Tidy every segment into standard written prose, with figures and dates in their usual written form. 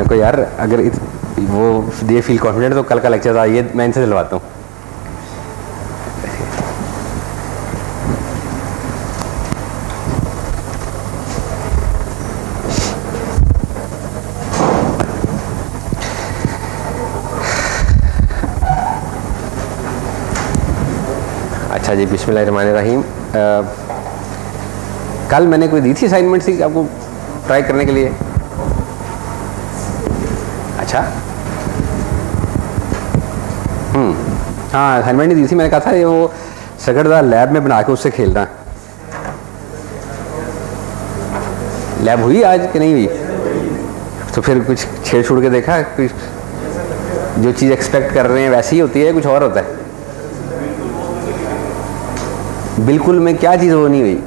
मैंने कहा यार अगर वो दे फील कॉन्फिडेंट तो कल का लेक्चर था ये मैं इनसे दिलवाता हूँ। अच्छा जी, बिस्मिल्लाहिर्रहमानिर्रहीम। कल मैंने कोई दी थी असाइनमेंट थी आपको ट्राई करने के लिए? अच्छा, हाँ असाइनमेंट दी थी। मैंने कहा था ये वो सकड़दा लैब में बना के उससे खेलना। लैब हुई आज कि नहीं हुई? तो फिर कुछ छेड़ छुड़ के देखा, कुछ जो चीज़ एक्सपेक्ट कर रहे हैं वैसी ही होती है, कुछ और होता है? बिल्कुल में क्या चीज़ वो नहीं हुई?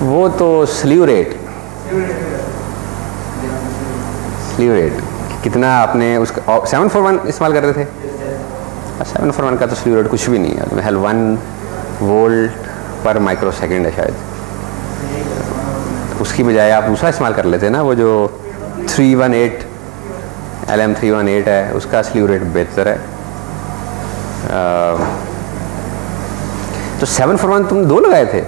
वो तो स्लीव रेट कितना आपने उसका 741 इस्तेमाल कर रहे थे? 741 का तो स्लीव रेट कुछ भी नहीं है, महल 1 वोल्ट पर माइक्रो सेकेंड है शायद। उसकी बजाय आप दूसरा इस्तेमाल कर लेते हैं ना, वो जो 318 LM318 है, उसका स्लीव रेट बेहतर है। तो 741 तुम 2 लगाए थे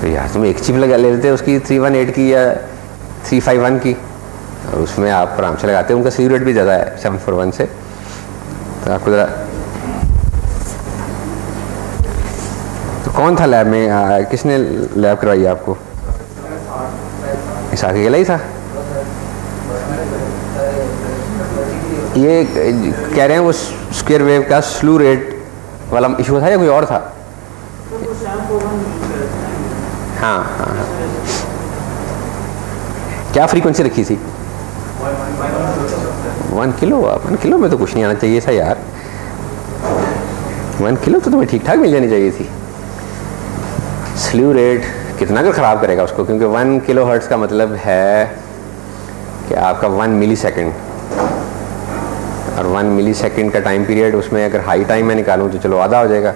तो यार तुम एक चिप लगा लेते उसकी 318 की या 351 की, और उसमें आप आराम से लगाते हैं। उनका स्लीव रेट भी ज़्यादा है 741 से। तो आपको ज़रा, तो कौन था लैब में? किसने लैब करवाई आपको? इस आगे अकेला ही था? ये कह रहे हैं वो स्क्वायर वेव का स्लू रेट वाला इशू था या कोई और था? हाँ हाँ हाँ। क्या फ्रीक्वेंसी रखी थी? 1 किलो। 1 किलो में तो कुछ नहीं आना चाहिए था यार। 1 किलो तो तुम्हें ठीक ठाक मिल जानी चाहिए थी। स्लीव रेट कितना कर ख़राब करेगा उसको, क्योंकि 1 किलो हर्ट्ज़ का मतलब है कि आपका 1 मिली सेकेंड, और 1 मिली सेकेंड का टाइम पीरियड, उसमें अगर हाई टाइम मैं निकालूं तो चलो आधा हो जाएगा,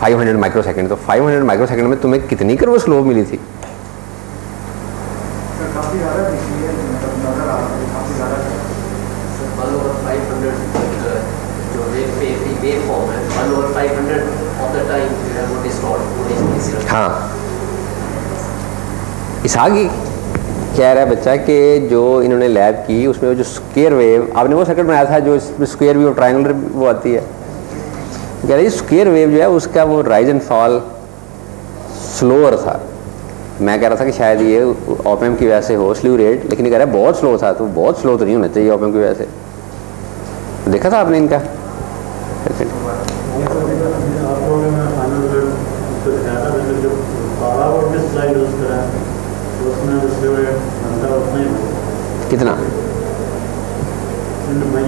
500 माइक्रो सेकेंड। तो 500 माइक्रो सेकेंड में तुम्हें कितनी कर वो स्लो मिली थी? हाँ, इस आगे कह रहा है बच्चा कि जो इन्होंने लैब की उसमें वो जो स्क्वायर वेव, आपने वो सर्किट बनाया था जो स्क्वायर वेव ट्रायंगुलर वो आती है, कह रहा है स्क्वायर वेव जो है उसका वो राइज एंड फॉल स्लोअर था। मैं कह रहा था कि शायद ये ऑप एम्प की वजह से हो स्लीव रेट, लेकिन ये कह रहा है बहुत स्लो था। तो बहुत स्लो तो नहीं होना चाहिए ऑप एम्प की वजह से। देखा था आपने इनका? कितना?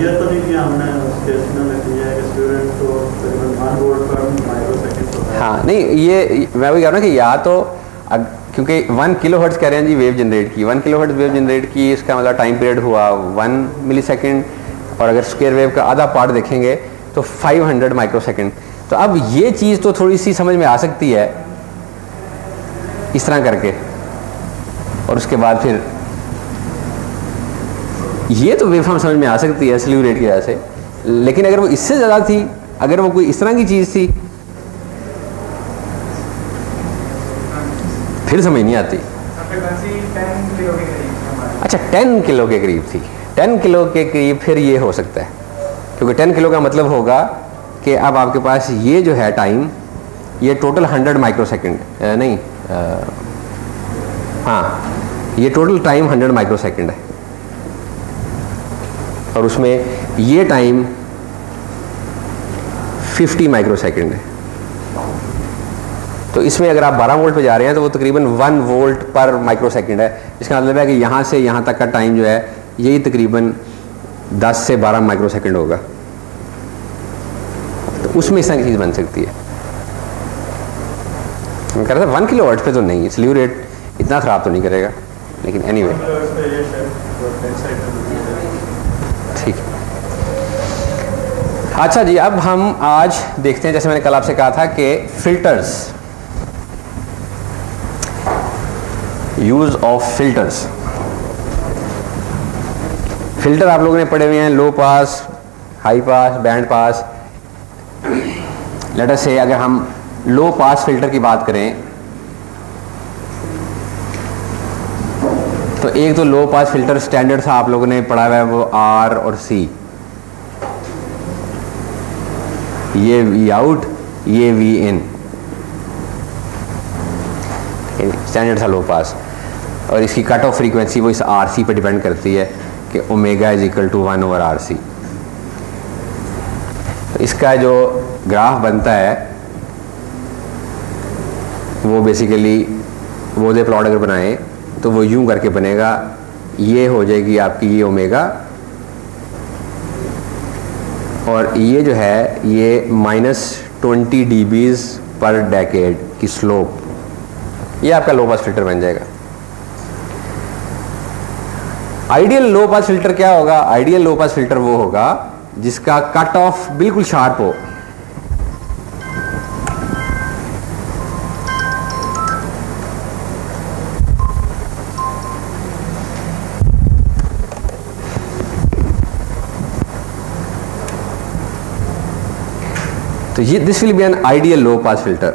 तो नहीं किया हमने, उसके इसमें किया है कि स्टूडेंट को तकरीबन 1 वोल्ट पर माइक्रो सेकंड होता है। हाँ नहीं, ये मैं वही कह रहा हूँ कि या तो क्योंकि 1 किलो हर्ट्ज़ कह रहे हैं जी वेव जनरेट की, 1 किलो हर्ट्ज़ वेव जनरेट की, इसका मतलब टाइम पीरियड हुआ 1 मिली सेकेंड, और अगर स्क्वायर वेव का आधा पार्ट देखेंगे तो 500 माइक्रो सेकेंड। तो अब ये चीज़ तो थोड़ी सी समझ में आ सकती है इस तरह करके, और उसके बाद फिर ये तो वेवफॉर्म समझ में आ सकती है स्लीव रेट की वजह से। लेकिन अगर वो इससे ज़्यादा थी, अगर वो कोई इस तरह की चीज़ थी, फिर समझ नहीं आती। अच्छा 10 किलो के करीब थी, 10 किलो के करीब फिर ये हो सकता है, क्योंकि 10 किलो का मतलब होगा कि अब आपके पास ये जो है टाइम, ये टोटल 100 माइक्रो सेकेंड नहीं, हाँ ये टोटल टाइम 100 माइक्रो सेकेंड है, और उसमें ये टाइम 50 माइक्रो सेकेंड है। तो इसमें अगर आप 12 वोल्ट पे जा रहे हैं तो वो तकरीबन 1 वोल्ट पर माइक्रो सेकेंड है। इसका मतलब है कि यहाँ से यहाँ तक का टाइम जो है यही तकरीबन 10 से 12 माइक्रो सेकेंड होगा। तो उसमें इस तरह की चीज़ बन सकती है। मैं कह रहा था 1 किलो हर्ट्ज़ पे तो नहीं, स्लीव रेट इतना ख़राब तो नहीं करेगा, लेकिन एनीवे ठीक है। अच्छा जी, अब हम आज देखते हैं, जैसे मैंने कल आपसे कहा था कि filters, use of filters. Filter आप लोगों ने पढ़े हुए हैं, low pass, high pass, band pass. Let us से अगर हम लो पास फिल्टर की बात करें तो एक तो लो पास फिल्टर स्टैंडर्ड था, आप लोगों ने पढ़ा हुआ है, वो आर और सी। ये वी आउट, ये वी इन, स्टैंडर्ड था लो पास। और इसकी कट ऑफ फ्रीक्वेंसी वो इस आर सी पर डिपेंड करती है कि omega is equal to 1 over R C. तो इसका जो ग्राफ बनता है वो बेसिकली वो दे प्लॉट अगर बनाएं तो वो यूं करके बनेगा, ये हो जाएगी आपकी ये ओमेगा, और ये जो है ये -20 dBs पर डेकेड की स्लोप, ये आपका लो पास फिल्टर बन जाएगा। आइडियल लो पास फिल्टर क्या होगा? आइडियल लो पास फिल्टर वो होगा जिसका कट ऑफ बिल्कुल शार्प हो। तो ये this will be an ideal low pass filter,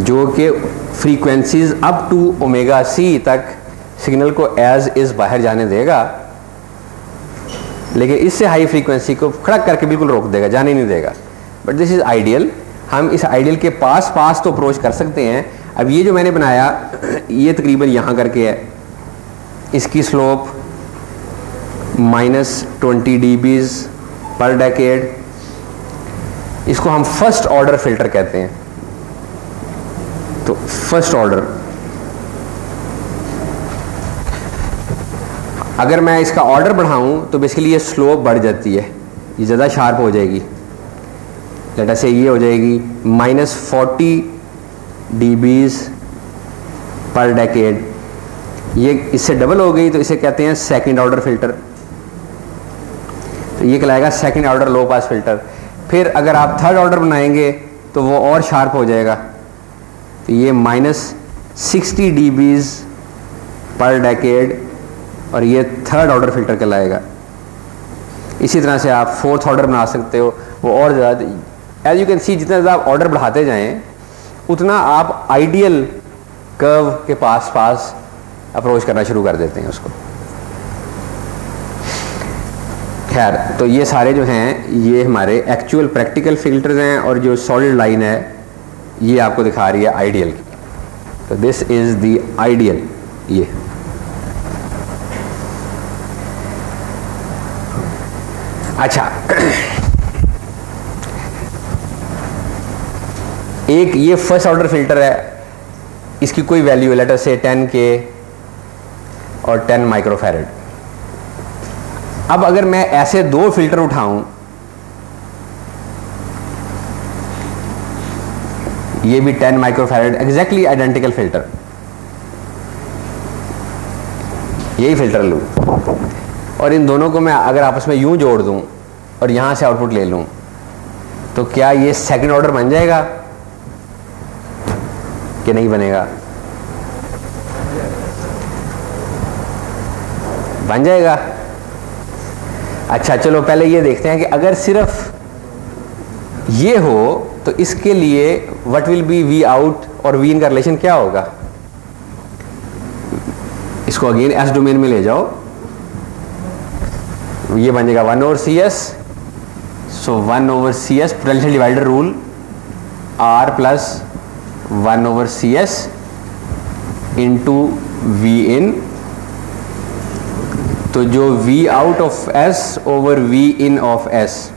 जो कि frequencies up to omega C तक सिग्नल को एज इज बाहर जाने देगा, लेकिन इससे हाई फ्रीक्वेंसी को खड़क करके बिल्कुल रोक देगा, जाने नहीं देगा। But this is ideal. हम इस आइडियल के पास तो अप्रोच कर सकते हैं। अब ये जो मैंने बनाया ये तकरीबन यहाँ करके है, इसकी स्लोप -20 dBs पर डेकेड, इसको हम फर्स्ट ऑर्डर फिल्टर कहते हैं। तो फर्स्ट ऑर्डर, अगर मैं इसका ऑर्डर बढ़ाऊं तो बेसिकली ये स्लोप बढ़ जाती है, ये ज़्यादा शार्प हो जाएगी। लेट अस से ये हो जाएगी -40 dBs पर डेकेड। ये इससे डबल हो गई तो इसे कहते हैं सेकंड ऑर्डर फिल्टर। तो ये कहलाएगा second order low pass filter. फिर अगर आप थर्ड ऑर्डर बनाएंगे तो वो और शार्प हो जाएगा, तो ये -60 dBs पर डेकेड, और ये थर्ड ऑर्डर फिल्टर कहलाएगा। इसी तरह से आप फोर्थ ऑर्डर बना सकते हो, वो और ज़्यादा। एज यू कैन सी, जितना ज़्यादा आप ऑर्डर बढ़ाते जाएं उतना आप आइडियल कर्व के पास अप्रोच करना शुरू कर देते हैं उसको। खैर, तो ये सारे जो हैं ये हमारे एक्चुअल प्रैक्टिकल फिल्टर्स हैं, और जो सॉलिड लाइन है ये आपको दिखा रही है आइडियल की। तो दिस इज द आइडियल। ये अच्छा, एक ये फर्स्ट ऑर्डर फिल्टर है, इसकी कोई वैल्यू है, लेट अस से 10K और 10 माइक्रोफैरड। अब अगर मैं ऐसे दो फिल्टर उठाऊं, ये भी 10 माइक्रोफैरड, एग्जैक्टली आइडेंटिकल फिल्टर, यही फिल्टर लूं, और इन दोनों को मैं अगर आपस में यूं जोड़ दूं और यहां से आउटपुट ले लूं, तो क्या ये सेकंड ऑर्डर बन जाएगा कि नहीं बनेगा? बन जाएगा। अच्छा, चलो पहले ये देखते हैं कि अगर सिर्फ ये हो तो इसके लिए what will be V out और वी इन का रिलेशन क्या होगा। इसको अगेन एस डोमेन में ले जाओ, ये बन जाएगा 1/CS। So 1/CS potential divider rule, R plus 1/CS into V in. तो जो V out of S over V in of S,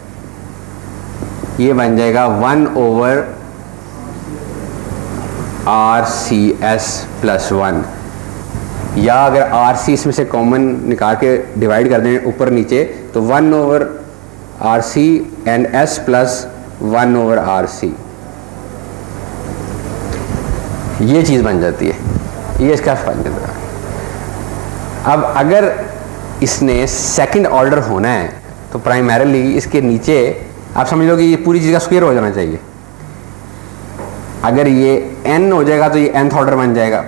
ये बन जाएगा 1/RCS प्लस 1, या अगर RC इसमें से कॉमन निकाल के डिवाइड कर दें ऊपर नीचे, तो 1/RC and S plus 1/RC, ये चीज़ बन जाती है, ये इसका बन जाता है। अब अगर इसने सेकंड ऑर्डर होना है तो प्राइमरीली इसके नीचे आप समझ लो कि ये पूरी चीज़ का स्क्वायर हो जाना चाहिए। अगर ये n हो जाएगा तो ये nth ऑर्डर बन जाएगा।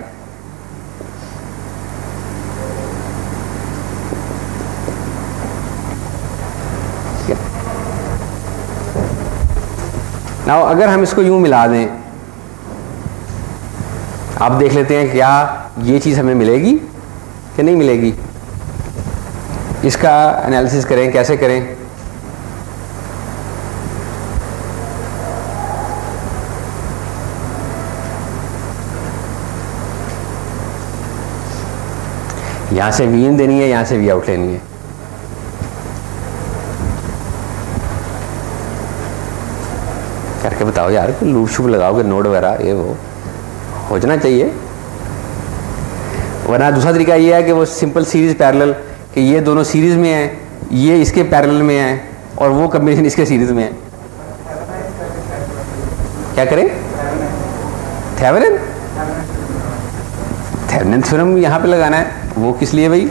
नाउ अगर हम इसको यूं मिला दें, आप देख लेते हैं क्या ये चीज़ हमें मिलेगी कि नहीं मिलेगी। इसका एनालिसिस करें, कैसे करें। यहां से वी इन देनी है, यहां से वी आउट लेनी है। करके बताओ यार, लूप शूप लगाओगे नोड वगैरह ये वो हो जाना चाहिए। वरना दूसरा तरीका ये है कि वो सिंपल सीरीज पैरेलल, कि ये दोनों सीरीज में है, ये इसके पैरेलल में है और वो कॉम्बिनेशन इसके सीरीज में है। क्या करें? थेवेनिन थ्योरम यहां पे लगाना है। वो किस लिए भाई?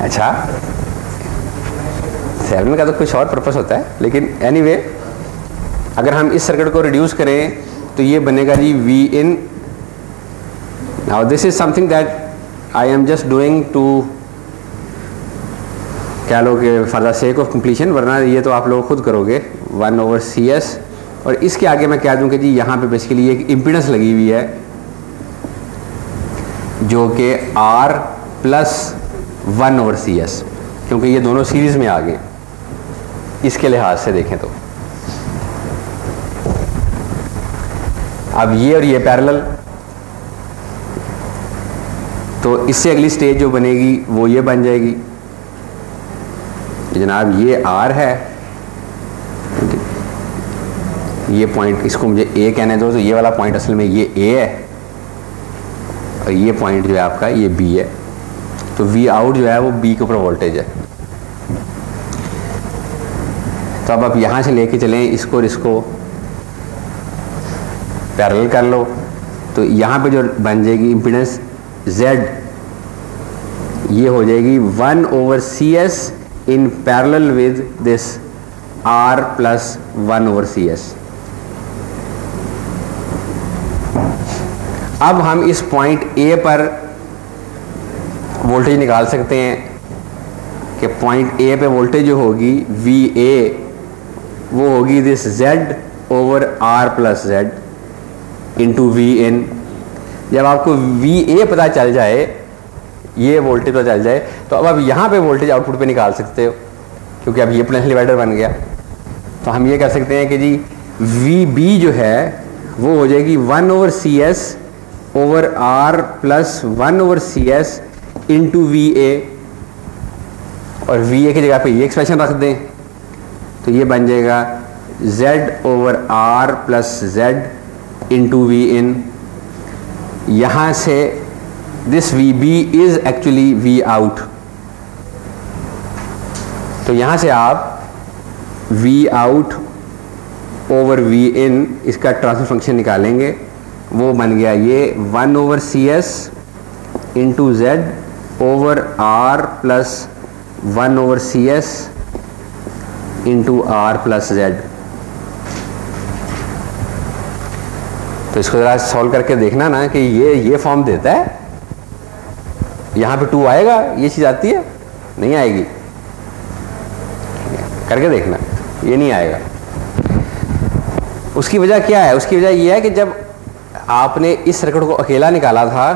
अच्छा, थेवेनिन का तो कुछ और पर्पस होता है, लेकिन एनीवे अगर हम इस सर्किट को रिड्यूस करें तो ये बनेगा जी V in. Now this is something that I am just doing to क्या लो कि for the sake of completion, वरना ये तो आप लोग खुद करोगे 1/CS। और इसके आगे मैं कह दूं कि जी यहाँ पे बेसिकली एक इम्पीडेंस लगी हुई है जो कि R + 1/CS, क्योंकि ये दोनों सीरीज में आ गए इसके लिहाज से देखें तो। अब ये और ये पैरेलल, तो इससे अगली स्टेज जो बनेगी वो ये बन जाएगी जनाब, ये R है, ये पॉइंट इसको मुझे A कहने दो, तो ये वाला पॉइंट असल में ये A है और ये पॉइंट जो है आपका ये B है। तो V आउट जो है वो B के ऊपर वोल्टेज है। तो अब आप यहाँ से लेके चलें इसको और इसको पैरेलल कर लो, तो यहाँ पे जो बन जाएगी इम्पीडेंस Z, ये हो जाएगी 1/CS in parallel with this R + 1/CS। अब हम इस पॉइंट A पर वोल्टेज निकाल सकते हैं कि पॉइंट A पे वोल्टेज जो होगी VA वो होगी this Z/R + Z into VN। जब आपको VA पता चल जाए, ये वोल्टेज पता चल जाए, तो अब आप यहाँ पे वोल्टेज आउटपुट पे निकाल सकते हो, क्योंकि अब ये पोटेंशियल डिवाइडर बन गया। तो हम ये कर सकते हैं कि जी VB जो है वो हो जाएगी 1/CS/R + 1/CS इंटू VA, और VA की जगह पे ये एक्सप्रेशन रख दें तो ये बन जाएगा Z/R + Z इंटू VN। यहाँ से this VB is actually V out, तो यहाँ से आप V आउट ओवर VN इसका ट्रांसफर फंक्शन निकालेंगे, वो बन गया ये 1/CS into Z/R + 1/CS into R + Z। तो इसको ज़रा सॉल्व करके देखना ना कि ये फॉर्म देता है, यहाँ पे 2 आएगा, ये चीज़ आती है? नहीं आएगी, करके देखना, ये नहीं आएगा। उसकी वजह क्या है? उसकी वजह यह है कि जब आपने इस सर्किट को अकेला निकाला था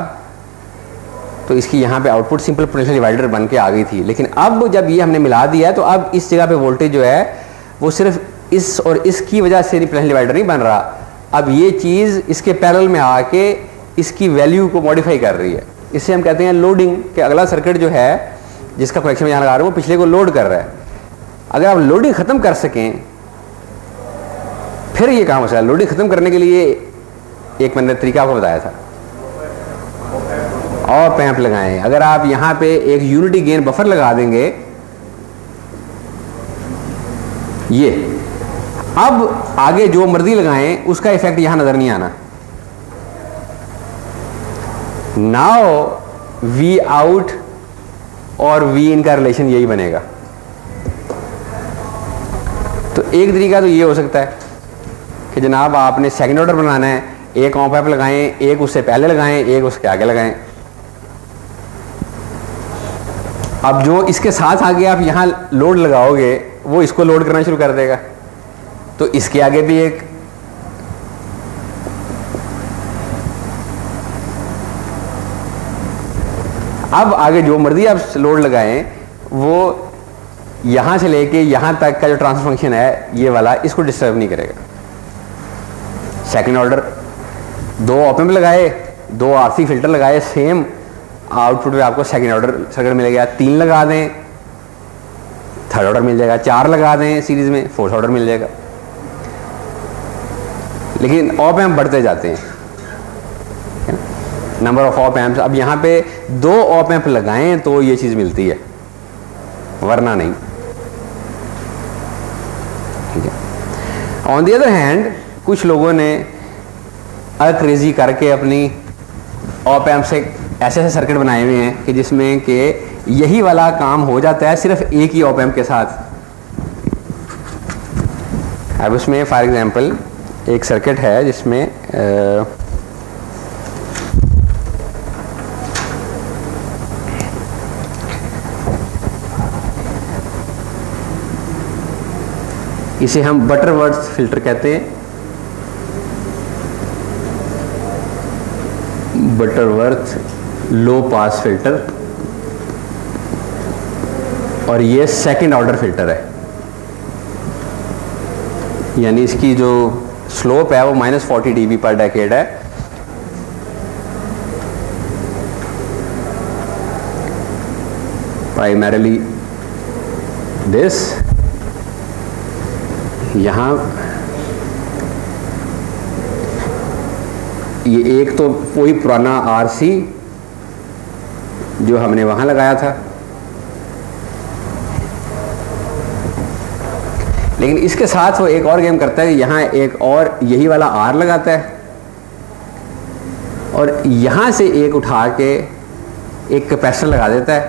तो इसकी यहाँ पे आउटपुट सिंपल पोटेंशियल डिवाइडर बन के आ गई थी, लेकिन अब जब ये हमने मिला दिया है तो अब इस जगह पे वोल्टेज जो है वो सिर्फ इस और इसकी वजह से पोटेंशियल डिवाइडर नहीं बन रहा, अब ये चीज़ इसके पैरेलल में आके इसकी वैल्यू को मॉडिफाई कर रही है। इससे हम कहते हैं लोडिंग, कि अगला सर्किट जो है जिसका कनेक्शन यहाँ लगा रहे हैं वो पिछले को लोड कर रहा है। अगर आप लोडिंग ख़त्म कर सकें फिर ये काम हो सकता है। लोडिंग ख़त्म करने के लिए एक मैंने तरीका आपको बताया था, और पैंप लगाएं। अगर आप यहाँ पे एक यूनिटी गेन बफर लगा देंगे, ये अब आगे जो मर्जी लगाएं उसका इफेक्ट यहाँ नज़र नहीं आना। नाउ वी आउट और वी इन का रिलेशन यही बनेगा। तो एक तरीका तो ये हो सकता है कि जनाब आपने सेकंड ऑर्डर बनाना है, एक ऑप एम्प लगाएं, एक उससे पहले लगाएं, एक उसके आगे लगाएं। अब जो इसके साथ आगे आप यहां लोड लगाओगे वो इसको लोड करना शुरू कर देगा, तो इसके आगे भी एक, अब आगे जो मर्जी आप लोड लगाएं वो यहां से लेके यहां तक का जो ट्रांसफर फंक्शन है ये वाला, इसको डिस्टर्ब नहीं करेगा। सेकंड ऑर्डर, दो ऑप एम्प लगाए, दो आरसी फिल्टर लगाए, सेम आउटपुट में आपको सेकंड ऑर्डर सर्किट मिलेगा। 3 लगा दें, थर्ड ऑर्डर मिल जाएगा। 4 लगा दें सीरीज में, फोर्थ ऑर्डर मिल जाएगा। लेकिन ऑप एम्प बढ़ते जाते हैं, नंबर ऑफ ऑप एम्प्स। अब यहाँ पे 2 ऑप एम्प लगाएं तो ये चीज मिलती है, वरना नहीं। ठीक है। ऑन द अदर हैंड कुछ लोगों ने अक्रेजी करके अपनी ऑप एम्प से ऐसे ऐसे सर्किट बनाए हुए हैं कि जिसमें कि यही वाला काम हो जाता है सिर्फ एक ही ऑप एम्प के साथ। अब उसमें फॉर एग्जांपल एक सर्किट है जिसमें इसे हम बटरवर्थ फिल्टर कहते हैं। बटरवर्थ लो पास फिल्टर, और ये सेकंड ऑर्डर फिल्टर है, यानी इसकी जो स्लोप है वो -40 dB पर डेकेड है। प्राइमरीली दिस, यहां ये एक तो वही पुराना आरसी जो हमने वहां लगाया था, लेकिन इसके साथ वो एक और गेम करता है कि यहां एक और यही वाला आर लगाता है और यहां से एक उठा के एक कैपेसिटर लगा देता है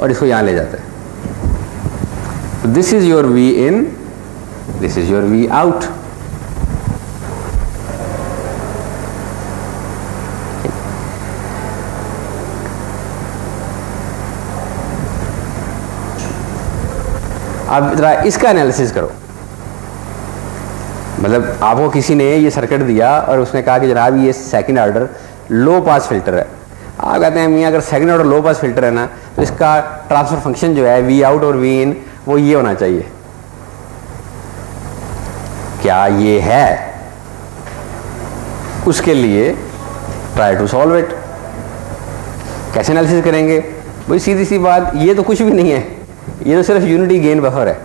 और इसको यहां ले जाता है। This is your V in, this is your V out. अब जरा इसका एनालिसिस करो। मतलब आपको किसी ने ये सर्किट दिया और उसने कहा कि जनाब ये second order low pass filter है। आप कहते हैं मियाँ अगर second order low pass filter है ना तो इसका ट्रांसफर फंक्शन जो है वी आउट और वी इन वो ये होना चाहिए। क्या ये है? उसके लिए ट्राई टू सॉल्व इट। कैसे एनालिसिस करेंगे? भाई सीधी सी बात, ये तो कुछ भी नहीं है, ये तो सिर्फ यूनिटी गेन बफर है।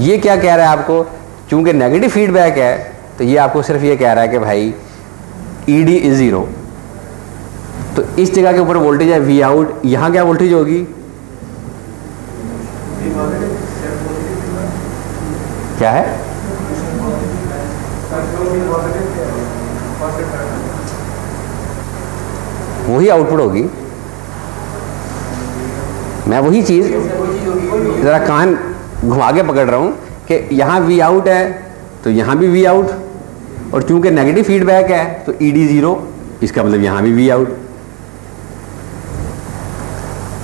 ये क्या कह रहा है आपको? चूंकि नेगेटिव फीडबैक है तो ये आपको सिर्फ ये कह रहा है कि भाई ईडी इज 0। तो इस जगह के ऊपर वोल्टेज है वी आउट, यहां क्या वोल्टेज होगी? क्या है? वही आउटपुट होगी। मैं वही चीज जरा कान घुमा के पकड़ रहा हूं कि यहां वी आउट है तो यहां भी वी आउट, और चूंकि नेगेटिव फीडबैक है तो ईडी 0, इसका मतलब यहां भी वी आउट।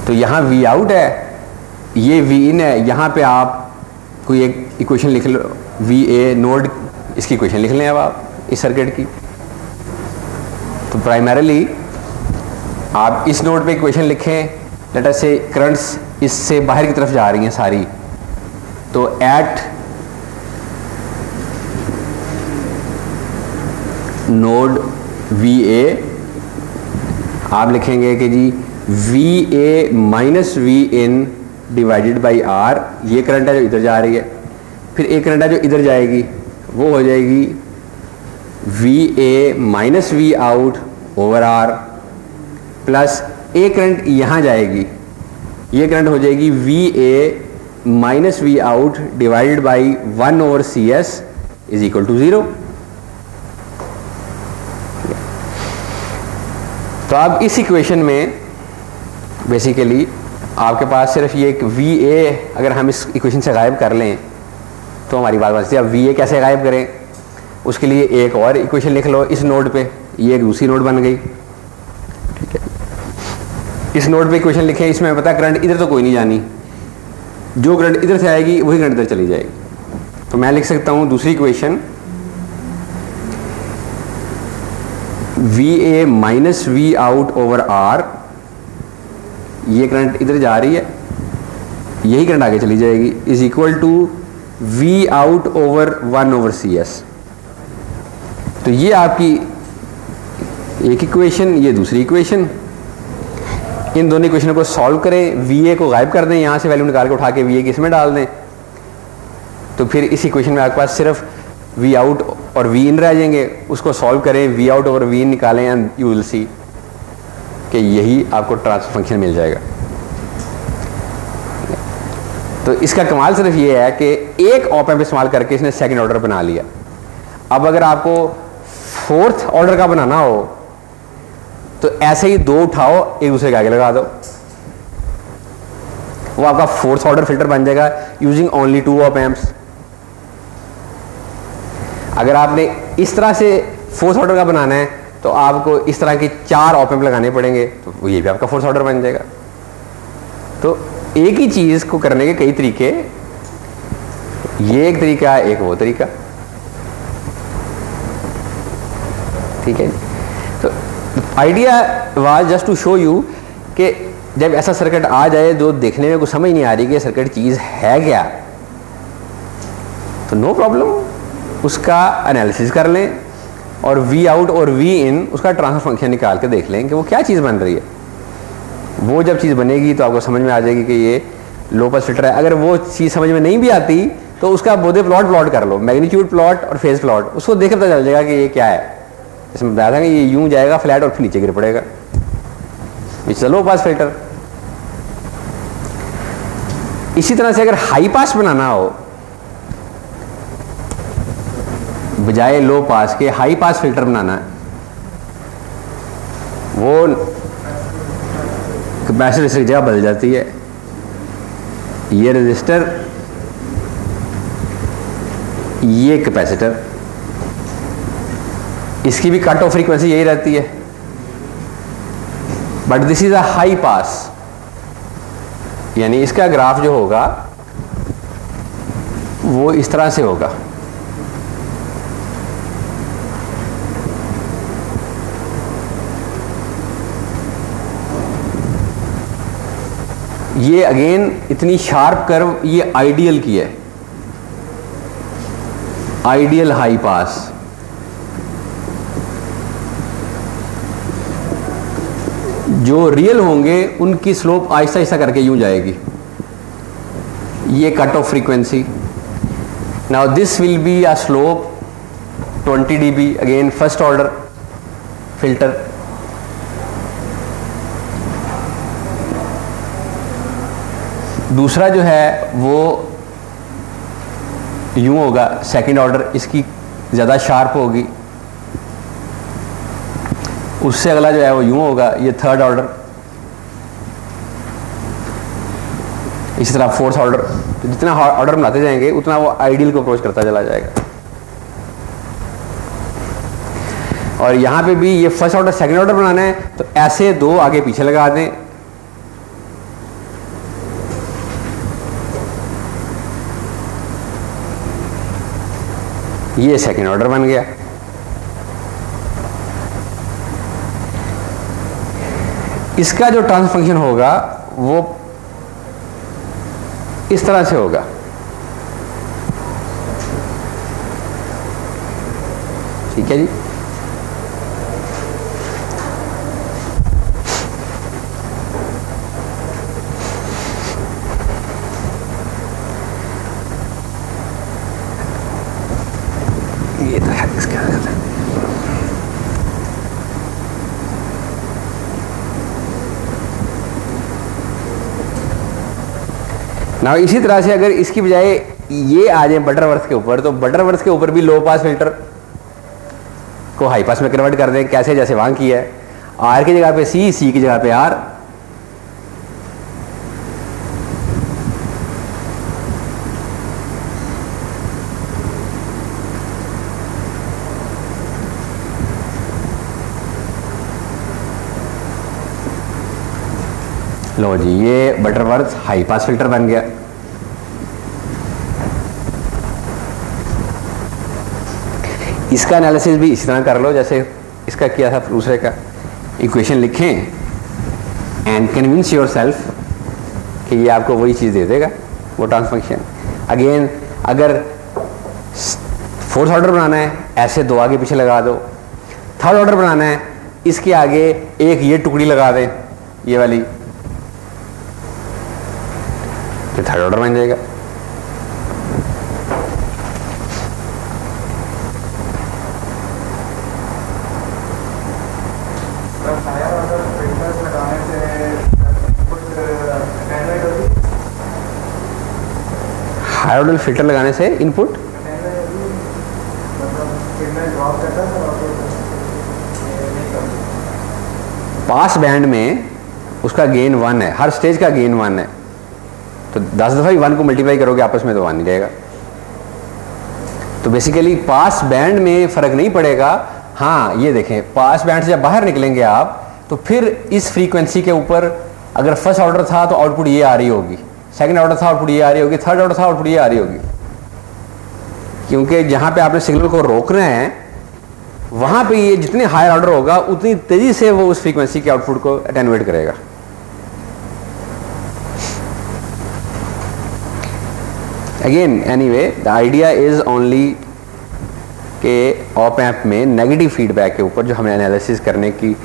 तो यहां वी आउट है, ये वी इन है। यहां पे आप कोई एक इक्वेशन लिख लो, वी ए नोड, इसकी इक्वेशन लिख लें अब आप इस सर्किट की। तो प्राइमरीली आप इस नोड पे इक्वेशन लिखें, लेट अस से करंट्स इससे बाहर की तरफ जा रही हैं सारी, तो एट नोड वी ए आप लिखेंगे कि जी V A minus V in divided by R, ये करंट है जो इधर जा रही है। फिर एक करंट है जो इधर जाएगी, वो हो जाएगी V A minus V out over R, plus एक करंट यहाँ जाएगी, ये करंट हो जाएगी V A minus V out divided by 1 over C S is equal to 0। तो अब इस इक्वेशन में बेसिकली आपके पास सिर्फ ये एक VA अगर हम इस इक्वेशन से गायब कर लें तो हमारी बात बचती है। अब VA कैसे गायब करें, उसके लिए एक और इक्वेशन लिख लो इस नोड पे, ये एक दूसरी नोड बन गई, ठीक है। इस नोड पे इक्वेशन लिखें, इसमें पता करंट इधर तो कोई नहीं जानी, जो करंट इधर से आएगी वही करंट इधर चली जाएगी। तो मैं लिख सकता हूं दूसरी equation VA minus V out over R, ये करंट इधर जा रही है, यही करंट आगे चली जाएगी, is equal to V out over 1 over CS। तो ये आपकी एक इक्वेशन, ये दूसरी इक्वेशन। इन दोनों इक्वेशन को सॉल्व करें, VA को गायब कर दें, यहां से वैल्यू निकाल के उठा के VA की इसमें डाल दें, तो फिर इस इक्वेशन में आपके पास सिर्फ V आउट और V इन रह जाएंगे। उसको सॉल्व करें, V आउट ओवर V इन निकालें एंड यू विल सी कि यही आपको ट्रांसफर फंक्शन मिल जाएगा। तो इसका कमाल सिर्फ ये है कि एक ऑप एम्प इस्तेमाल करके इसने सेकंड ऑर्डर बना लिया। अब अगर आपको फोर्थ ऑर्डर का बनाना हो तो ऐसे ही दो उठाओ, एक दूसरे के आगे लगा दो, वो आपका फोर्थ ऑर्डर फिल्टर बन जाएगा यूजिंग ओनली 2 ऑप एम्प्स। अगर आपने इस तरह से फोर्थ ऑर्डर का बनाना है तो आपको इस तरह के 4 ऑप एम्प लगाने पड़ेंगे, तो ये भी आपका फोर्थ ऑर्डर बन जाएगा। तो एक ही चीज को करने के कई तरीके, ये एक तरीका है, एक वो तरीका, ठीक है। तो idea was just to show you कि जब ऐसा सर्किट आ जाए जो देखने में कुछ समझ नहीं आ रही कि सर्किट चीज है क्या, तो नो प्रॉब्लम, उसका एनालिसिस कर लें और V आउट और V इन उसका ट्रांसफर फंक्शन निकाल के देख लें कि वो क्या चीज़ बन रही है। वो जब चीज़ बनेगी तो आपको समझ में आ जाएगी कि ये लो पास फिल्टर है। अगर वो चीज़ समझ में नहीं भी आती तो उसका बोधे प्लॉट कर लो, मैग्नीट्यूड प्लॉट और फेज प्लॉट, उसको देख पता चल जाएगा कि ये क्या है। इसमें बताया था कि ये यूं जाएगा फ्लैट और फिर नीचे गिर पड़ेगा, इट्स लो पास फिल्टर। इसी तरह से अगर हाई पास बनाना हो, बजाय लो पास के हाई पास फिल्टर बनाना है, वो कैपेसिटर इस जगह बदल जाती है, ये रेजिस्टर, ये कैपेसिटर, इसकी भी कट ऑफ फ्रीक्वेंसी यही रहती है, but this is a high pass, यानी इसका ग्राफ जो होगा वो इस तरह से होगा। ये अगेन इतनी शार्प कर्व, ये आइडियल की है, आइडियल हाई पास। जो रियल होंगे उनकी स्लोप आहिस्ता आहिस्ता करके यूं जाएगी, ये cut off frequency. Now this will be a slope 20 dB, again first order filter. दूसरा जो है वो यूं होगा, सेकंड ऑर्डर, इसकी ज़्यादा शार्प होगी। उससे अगला जो है वो यूं होगा, ये थर्ड ऑर्डर। इसी तरह फोर्थ ऑर्डर। तो जितना ऑर्डर बनाते जाएंगे उतना वो आइडियल को अप्रोच करता चला जाएगा। और यहाँ पे भी ये फर्स्ट ऑर्डर सेकंड ऑर्डर बनाना है तो ऐसे दो आगे पीछे लगा दें, ये सेकंड ऑर्डर बन गया। इसका जो ट्रांसफर फंक्शन होगा वो इस तरह से होगा, ठीक है जी। ये तो है इसका ना। इसी तरह से अगर इसकी बजाय ये आ जाए बटरवर्थ के ऊपर, तो बटरवर्थ के ऊपर भी लो पास फिल्टर को हाई पास में कन्वर्ट कर दें, कैसे जैसे वहां किया है। आर की जगह पे सी की जगह पे आर। लो जी, ये बटरवर्थ हाई पास फिल्टर बन गया। इसका एनालिसिस भी इसी तरह कर लो जैसे इसका किया था दूसरे का। इक्वेशन लिखें एंड कन्विंस योर सेल्फ कि ये आपको वही चीज़ दे देगा, वो ट्रांसफर फंक्शन। अगेन अगर फोर्थ ऑर्डर बनाना है ऐसे दो आगे पीछे लगा दो। थर्ड ऑर्डर बनाना है इसके आगे एक ये टुकड़ी लगा दें, ये वाली, तो थर्ड ऑर्डर बन जाएगा। हायर ऑर्डर फिल्टर लगाने से इनपुट पास बैंड में उसका गेन 1 है, हर स्टेज का गेन 1 है, तो 10 दफ़ा ही 1 को मल्टीप्लाई करोगे आपस में तो 1 ही रहेगा। तो बेसिकली पास बैंड में फ़र्क नहीं पड़ेगा। हाँ ये देखें, पास बैंड से जब बाहर निकलेंगे आप तो फिर इस फ्रीक्वेंसी के ऊपर अगर फर्स्ट ऑर्डर था तो आउटपुट ये आ रही होगी, सेकंड ऑर्डर था आउटपुट ये आ रही होगी, थर्ड ऑर्डर था आउटपुट ये आ रही होगी, क्योंकि जहाँ पे आपने सिग्नल को रोकना है वहाँ पे ये जितने हायर ऑर्डर होगा उतनी तेज़ी से वो उस फ्रीक्वेंसी के आउटपुट को अटेन्यूएट करेगा। Again anyway the idea is only के ऑप एम्प में नेगेटिव फीडबैक के ऊपर जो हमने एनालिसिस करने की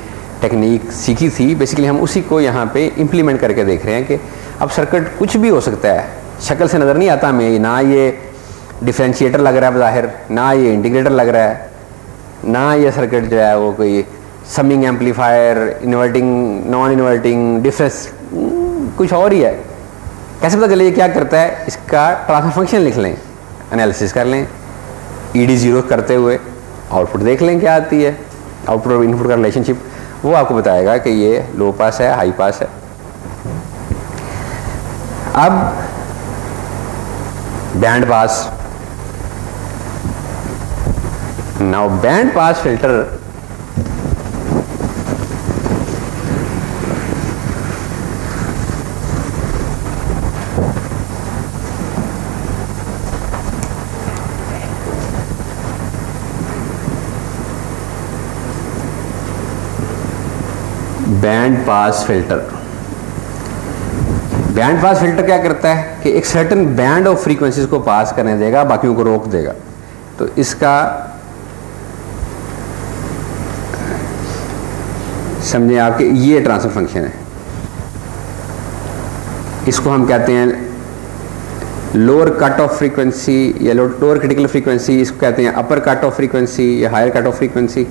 टेक्निक सीखी थी, बेसिकली हम उसी को यहाँ पे इम्प्लीमेंट करके देख रहे हैं कि अब सर्किट कुछ भी हो सकता है, शक्ल से नज़र नहीं आता हमें, ना ये डिफरेंशिएटर लग रहा है बाहर, ना ये इंटीग्रेटर लग रहा है, ना ये सर्किट जो है वो कोई summing amplifier, inverting, non inverting, difference, कुछ और ही है। कैसे पता चले ये क्या करता है? इसका ट्रांसफर फंक्शन लिख लें, एनालिसिस कर लें, ईडी ज़ीरो करते हुए आउटपुट देख लें क्या आती है, आउटपुट और इनपुट का रिलेशनशिप, वो आपको बताएगा कि ये लो पास है, हाई पास है। अब band pass, now band pass filter band pass filter, band pass filter क्या करता है कि एक सर्टेन बैंड ऑफ फ्रीक्वेंसीज को पास करने देगा, बाकियों को रोक देगा। तो इसका समझें आपके ये ट्रांसफर फंक्शन है, इसको हम कहते हैं लोअर कट ऑफ फ्रीक्वेंसी या लोअर क्रिटिकल फ्रीक्वेंसी, इसको कहते हैं अपर कट ऑफ फ्रीक्वेंसी या हायर कट ऑफ फ्रीक्वेंसी।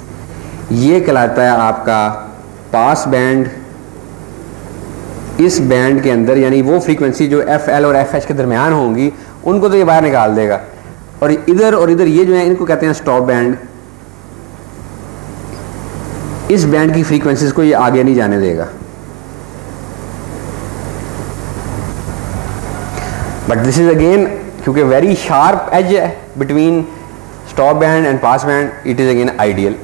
ये कहलाता है आपका पास बैंड। इस बैंड के अंदर यानी वो फ्रीक्वेंसी जो FL और FH के दरमियान होंगी उनको तो ये बाहर निकाल देगा, और इधर ये जो है इनको कहते हैं स्टॉप बैंड। इस बैंड की फ्रीक्वेंसीज को ये आगे नहीं जाने देगा। बट दिस इज अगेन, क्योंकि वेरी शार्प एज है between stop band and pass band, it is again ideal.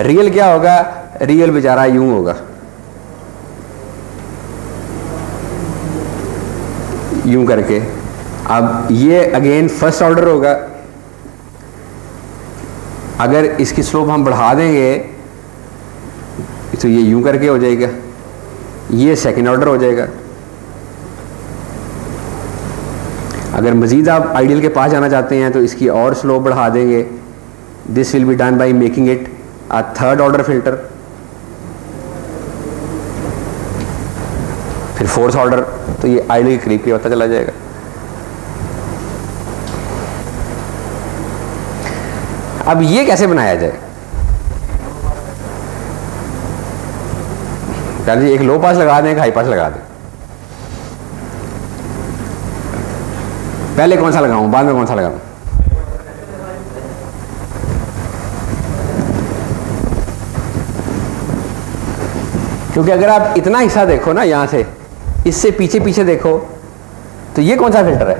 Real क्या होगा? रियल बेचारा यूं होगा, यूं करके। अब ये अगेन फर्स्ट ऑर्डर होगा, अगर इसकी स्लोप हम बढ़ा देंगे तो ये यूं करके हो जाएगा, ये सेकंड ऑर्डर हो जाएगा। अगर मजीद आप आइडियल के पास जाना चाहते हैं तो इसकी और स्लोप बढ़ा देंगे। This will be done by making it a third order filter, फिर फोर्थ ऑर्डर, तो ये आइडियल के करीब होता चला जाएगा। अब ये कैसे बनाया जाए? जी एक लो पास लगा दें, एक हाई पास लगा दें। पहले कौन सा लगाऊं, बाद में कौन सा लगाऊं? क्योंकि अगर आप इतना हिस्सा देखो ना यहाँ से, इससे पीछे पीछे देखो, तो ये कौन सा फिल्टर है?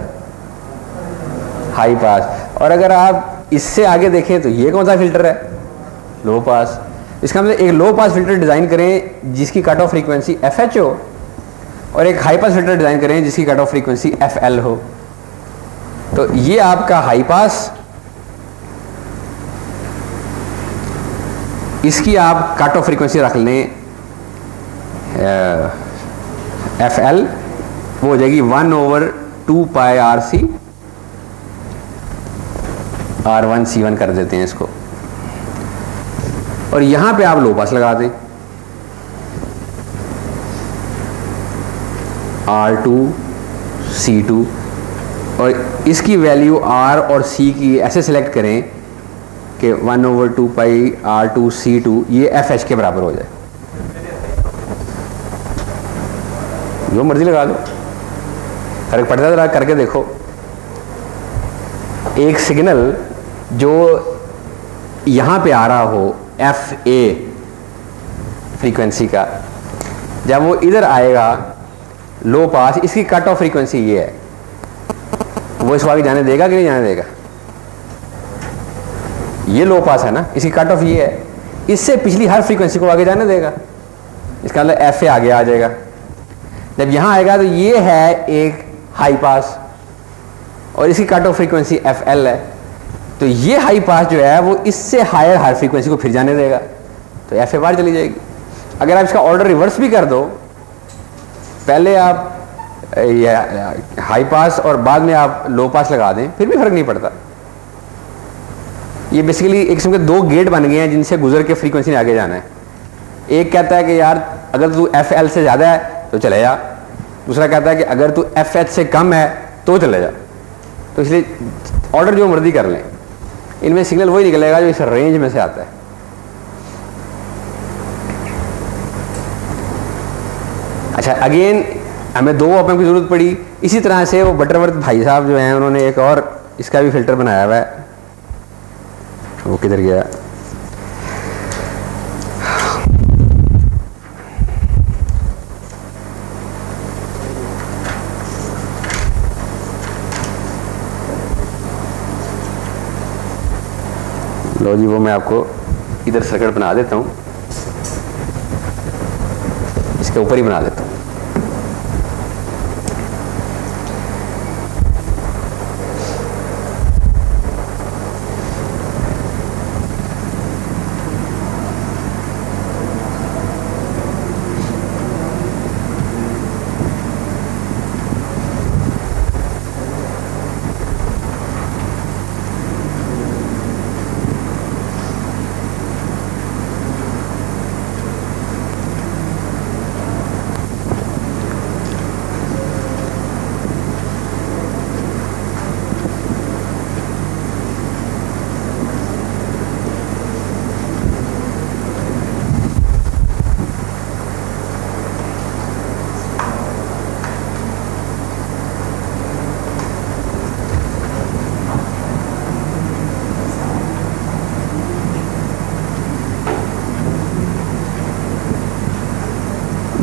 High pass. और अगर आप इससे आगे देखें तो ये कौन सा फिल्टर है? लो पास। इसका मतलब एक लो पास फिल्टर डिज़ाइन करें जिसकी कट ऑफ फ्रीक्वेंसी FH हो, और एक हाई पास फिल्टर डिज़ाइन करें जिसकी कट ऑफ फ्रीक्वेंसी FL हो। तो ये आपका हाई पास, इसकी आप कट ऑफ फ्रीक्वेंसी रख लें FL, वो हो जाएगी 1/2 पाई RC R1C1 कर देते हैं इसको। और यहां पे आप लो पास लगा दें R2C2, और इसकी वैल्यू R और C की ऐसे सिलेक्ट करें कि 1/2 पाई R2C2 ये FH के बराबर हो जाए। जो मर्जी लगा दो, फर्क पड़ता है? जरा करके देखो। एक सिग्नल जो यहां पे आ रहा हो FA फ्रीक्वेंसी का, जब वो इधर आएगा लो पास, इसकी कट ऑफ फ्रीक्वेंसी ये है, वो इसको आगे जाने देगा कि नहीं जाने देगा? ये लो पास है ना, इसकी कट ऑफ ये है, इससे पिछली हर फ्रीक्वेंसी को आगे जाने देगा। इसका मतलब FA आगे आ जाएगा। जब यहां आएगा तो ये है एक हाई पास, और इसकी कट ऑफ फ्रीक्वेंसी FL है, तो ये हाई पास जो है वो इससे हायर हाई फ्रीक्वेंसी को फिर जाने देगा, तो FA बाहर चली जाएगी। अगर आप इसका ऑर्डर रिवर्स भी कर दो, पहले आप हाई पास और बाद में आप लो पास लगा दें, फिर भी फर्क नहीं पड़ता। ये बेसिकली एक किस्म के दो गेट बन गए हैं जिनसे गुजर के फ्रीक्वेंसी ने आगे जाना है। एक कहता है कि यार अगर तू FL से ज़्यादा है तो चले जा, दूसरा कहता है कि अगर तू FH से कम है तो चले जा। तो इसलिए ऑर्डर जो मर्जी कर लें, इनमें सिग्नल वही निकलेगा जो इस रेंज में से आता है। अच्छा, अगेन हमें दो ऑप एम्प की ज़रूरत पड़ी। इसी तरह से वो बटरवर्थ भाई साहब जो हैं उन्होंने एक और इसका भी फिल्टर बनाया हुआ है। वो किधर गया? लो जी, वो मैं आपको इधर सर्किट बना देता हूँ, इसके ऊपर ही बना देता हूँ।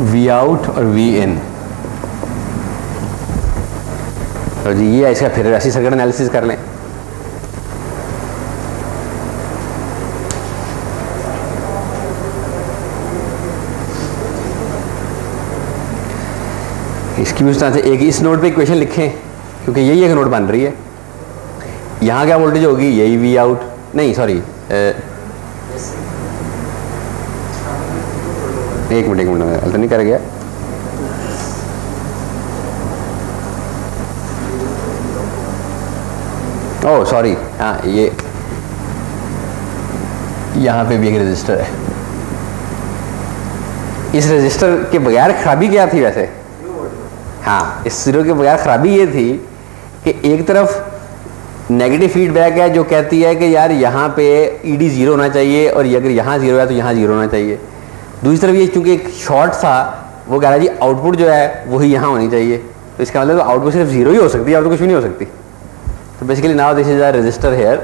वी आउट और वी इन, तो जी ये इसका फिर ऐसी सर्किट एनालिसिस कर लें। इसकी भी उस तरह से एक इस नोड पे इक्वेशन लिखें, क्योंकि यही एक नोड बन रही है। यहाँ क्या वोल्टेज होगी? यही वी आउट, नहीं सॉरी, एक मिनट तो नहीं कर गया। ओह सॉरी, हाँ ये यहाँ पे भी एक रजिस्टर है। इस रजिस्टर के बगैर खराबी क्या थी वैसे? हाँ, इस जीरो के बगैर खराबी ये थी कि एक तरफ नेगेटिव फीडबैक है जो कहती है कि यार यहाँ पे ED 0 होना चाहिए, और अगर यहाँ 0 है तो यहाँ 0 होना चाहिए। दूसरी तरफ ये चूंकि एक शॉर्ट था, वो कह रहा है जी आउटपुट जो है वही यहाँ होनी चाहिए, तो इसका मतलब आउटपुट सिर्फ 0 ही हो सकती है और तो कुछ भी नहीं हो सकती। तो basically now this is a resistor here.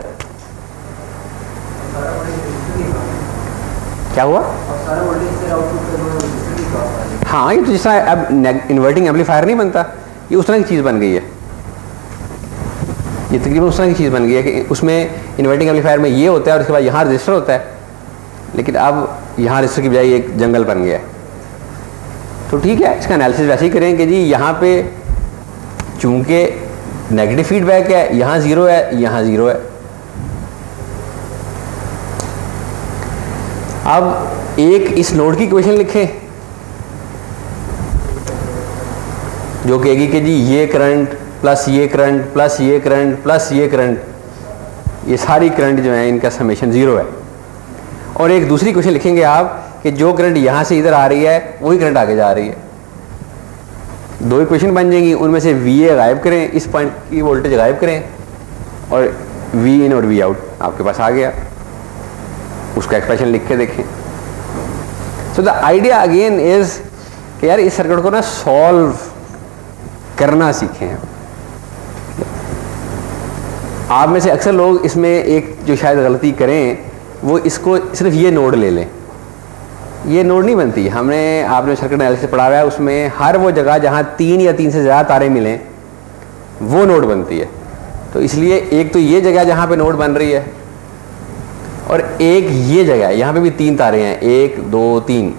क्या हुआ? हाँ, ये तो जिस तरह अब इन्वर्टिंग एम्पलीफायर नहीं बनता, ये उस तरह की चीज़ बन गई है, ये तकरीबन उस तरह की चीज़ बन गई है कि उसमें इन्वर्टिंग एम्पलीफायर में ये होता है और उसके बाद यहाँ रजिस्टर होता है, लेकिन अब यहाँ रजिस्टर की बजाय एक जंगल बन गया है। तो ठीक है, इसका एनालिसिस वैसे ही करें कि जी यहाँ पे चूंकि नेगेटिव फीडबैक है, यहाँ ज़ीरो है, यहाँ ज़ीरो है। अब एक इस नोड की इक्वेशन लिखें जो कहेगी कि जी ये करंट प्लस ये करंट प्लस ये करंट प्लस ये करंट, ये सारी करंट जो है इनका समेशन ज़ीरो है। और एक दूसरी इक्वेशन लिखेंगे आप कि जो करंट यहाँ से इधर आ रही है वही करंट आगे जा रही है। दो इक्वेशन बन जाएंगी, उनमें से VA गायब करें, इस पॉइंट की वोल्टेज गायब करें और V इन और V आउट आपके पास आ गया। उसका एक्सप्रेशन लिख के देखें। So the idea again is कि यार इस सर्किट को ना सॉल्व करना सीखें। आप में से अक्सर लोग इसमें एक जो शायद गलती करें वो इसको सिर्फ ये नोड ले लें। ये नोड नहीं बनती। आपने सर्किट एनालिसिस पढ़ा हुआ है, उसमें हर वो जगह जहाँ 3 या 3 से ज़्यादा तारे मिलें वो नोड बनती है। तो इसलिए एक तो ये जगह जहाँ पे नोड बन रही है और एक ये जगह, यहाँ पे भी 3 तारे हैं, 1 2 3,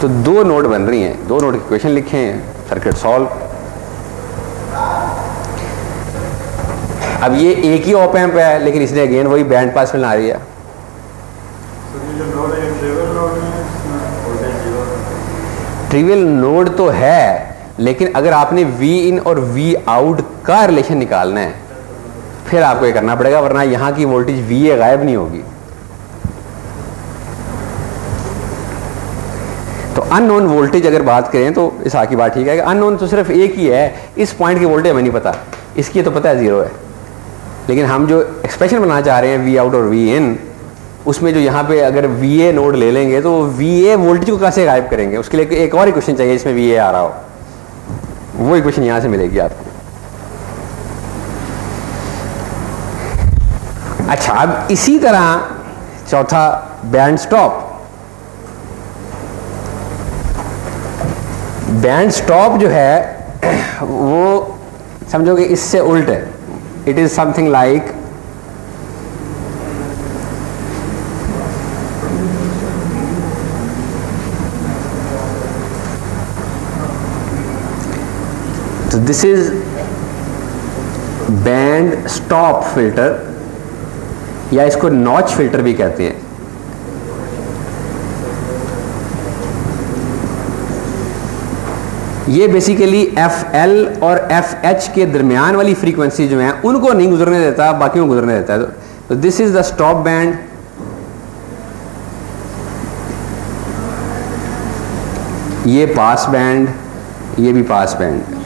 तो 2 नोड बन रही हैं। 2 नोड की इक्वेशन लिखें, सर्किट सॉल्व। अब ये एक ही ऑप एम्प है लेकिन इसने अगेन वही बैंड पास मिला रही है। ट्रिवियल नोड तो है, लेकिन अगर आपने V इन और V आउट का रिलेशन निकालना है फिर आपको ये करना पड़ेगा, वरना यहां की वोल्टेज VA गायब नहीं होगी। तो अननोन वोल्टेज अगर बात करें तो इस की बात ठीक है कि अननोन तो सिर्फ एक ही है, इस पॉइंट की वोल्टेज हमें नहीं पता, इसकी तो पता है 0 है। लेकिन हम जो एक्सप्रेशन बनाना चाह रहे हैं V आउट और V इन, उसमें जो यहाँ पे अगर VA नोड ले लेंगे तो VA वोल्टेज को कैसे गायब करेंगे, उसके लिए एक और इक्वेशन चाहिए जिसमें VA आ रहा हो। वो इक्वेशन यहाँ से मिलेगी आपको। अच्छा, अब इसी तरह चौथा बैंड स्टॉप। बैंड स्टॉप जो है वो समझो कि इससे उल्ट है। इट इज समथिंग लाइक तो this is band stop filter या इसको नॉच फिल्टर भी कहते हैं। ये बेसिकली FL और FH के दरमियान वाली फ्रीक्वेंसी जो है उनको नहीं गुजरने देता, बाकियों को गुजरने देता है। तो this is the stop band. ये पास बैंड, ये भी पास बैंड।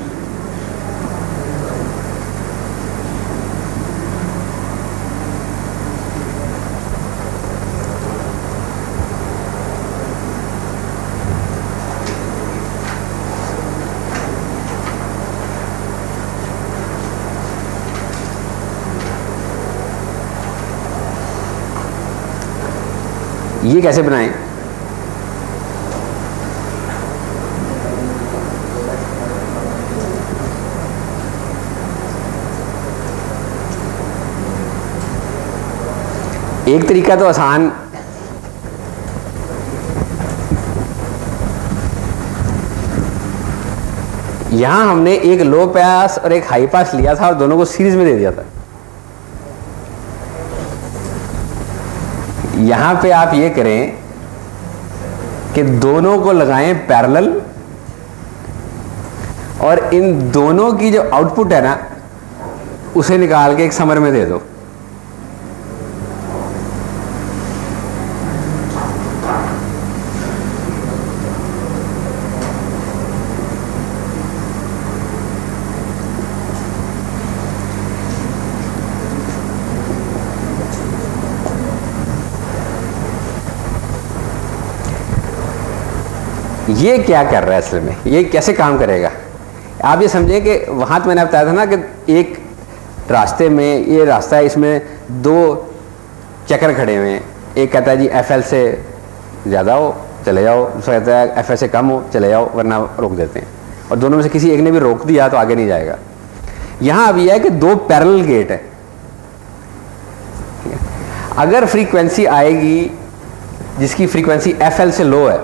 ये कैसे बनाएं? एक तरीका तो आसान, यहां हमने एक लो पास और एक हाई पास लिया था और दोनों को सीरीज में दे दिया था। यहां पे आप ये करें कि दोनों को लगाएं पैरेलल और इन दोनों की जो आउटपुट है ना उसे निकाल के एक समर में दे दो। ये क्या कर रहा है असल में, ये कैसे काम करेगा? आप ये समझें कि वहाँ तो मैंने बताया था ना कि एक रास्ते में, ये रास्ता है, इसमें 2 चक्र खड़े हुए हैं। एक कहता है जी FL से ज़्यादा हो, चले जाओ, दूसरा कहता है FS से कम हो चले जाओ वरना रोक देते हैं, और दोनों में से किसी एक ने भी रोक दिया तो आगे नहीं जाएगा। यहाँ अब यह है कि दो पैरेलल गेट है, अगर फ्रीक्वेंसी आएगी जिसकी फ्रीक्वेंसी FL से लो है,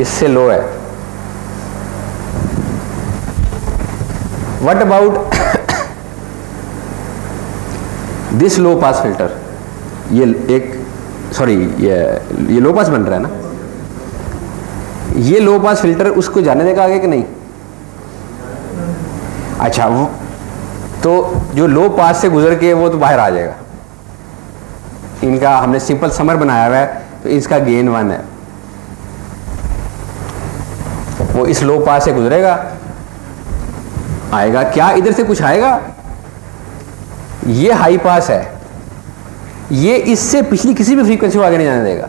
इससे लो है, what about this low pass filter, ये एक सॉरी ये लो पास बन रहा है ना, ये लो पास फिल्टर उसको जाने देगा आगे कि नहीं? अच्छा, वो तो जो लो पास से गुजर के वो तो बाहर आ जाएगा। इनका हमने सिंपल समर बनाया हुआ है, तो इसका गेन 1 है, वो इस लो पास से गुजरेगा, आएगा क्या? इधर से कुछ आएगा? ये हाई पास है, ये इससे पिछली किसी भी फ्रीक्वेंसी को आगे नहीं जाने देगा।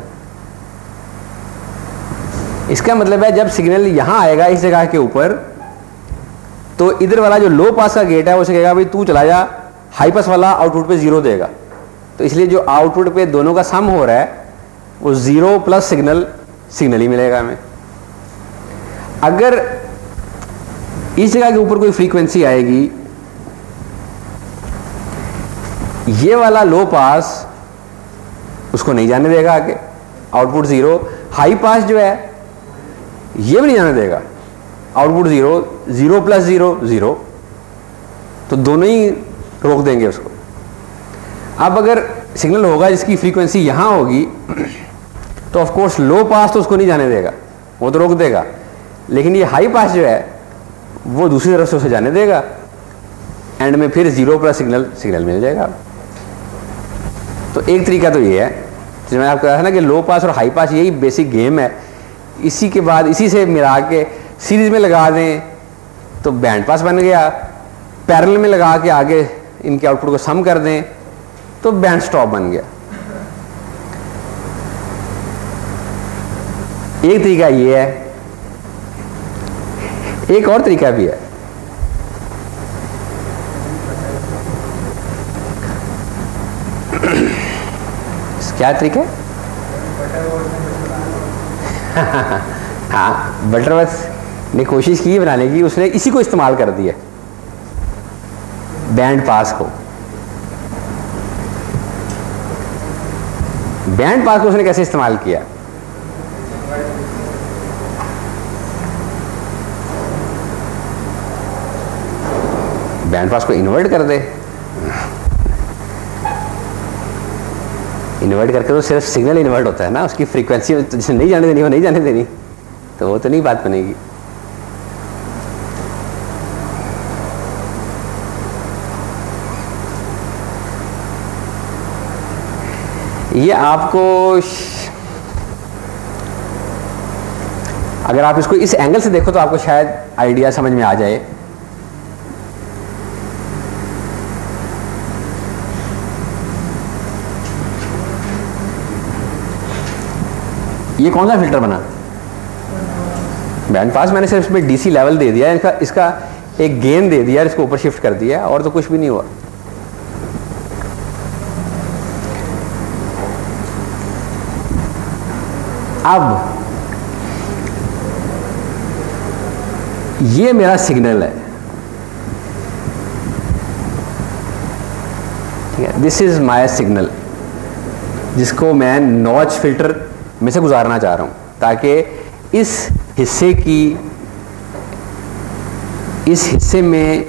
इसका मतलब है जब सिग्नल यहां आएगा इस जगह के ऊपर, तो इधर वाला जो लो पास का गेट है वो कहेगा भाई तू चला जा, हाई पास वाला आउटपुट पे 0 देगा। तो इसलिए जो आउटपुट पे दोनों का सम हो रहा है वो 0 प्लस सिग्नल ही मिलेगा हमें। अगर इस जगह के ऊपर कोई फ्रीक्वेंसी आएगी, ये वाला लो पास उसको नहीं जाने देगा आगे, आउटपुट 0। हाई पास जो है ये भी नहीं जाने देगा, आउटपुट 0, 0 प्लस 0 0, तो दोनों ही रोक देंगे उसको। अब अगर सिग्नल होगा जिसकी फ्रीक्वेंसी यहां होगी, तो ऑफ कोर्स लो पास तो उसको नहीं जाने देगा, वो तो रोक देगा, लेकिन ये हाई पास जो है वो दूसरी तरफ से उसे जाने देगा, एंड में फिर 0 प्लस सिग्नल मिल जाएगा। तो एक तरीका तो ये है, जो मैंने आपको कहा था ना कि लो पास और हाई पास यही बेसिक गेम है। इसी के बाद इसी से मिला के सीरीज में लगा दें तो बैंड पास बन गया, पैरेलल में लगा के आगे इनके आउटपुट को सम कर दें तो बैंड स्टॉप बन गया। एक तरीका ये है, एक और तरीका भी है। क्या तरीका है? हाँ, बटरवर्थ ने कोशिश की बनाने की, उसने इसी को इस्तेमाल कर दिया, बैंड पास को। बैंड पास को उसने कैसे इस्तेमाल किया? बैंड पास को इन्वर्ट कर दे, इन्वर्ट करके तो सिर्फ सिग्नल इन्वर्ट होता है ना, उसकी फ्रीक्वेंसी जिसे नहीं जाने देनी वो नहीं जाने देनी, तो वो तो नहीं बात बनेगी। ये आपको अगर आप इसको इस एंगल से देखो तो आपको शायद आइडिया समझ में आ जाए। ये कौन सा फिल्टर बना? Band pass. मैंने सिर्फ इसमें डीसी लेवल दे दिया, इसका एक गेन दे दिया, इसको ऊपर शिफ्ट कर दिया, और तो कुछ भी नहीं हुआ। अब ये मेरा सिग्नल है, ठीक है, दिस इज माय सिग्नल, जिसको मैं नॉच फिल्टर में से गुजारना चाह रहा हूं, ताकि इस हिस्से में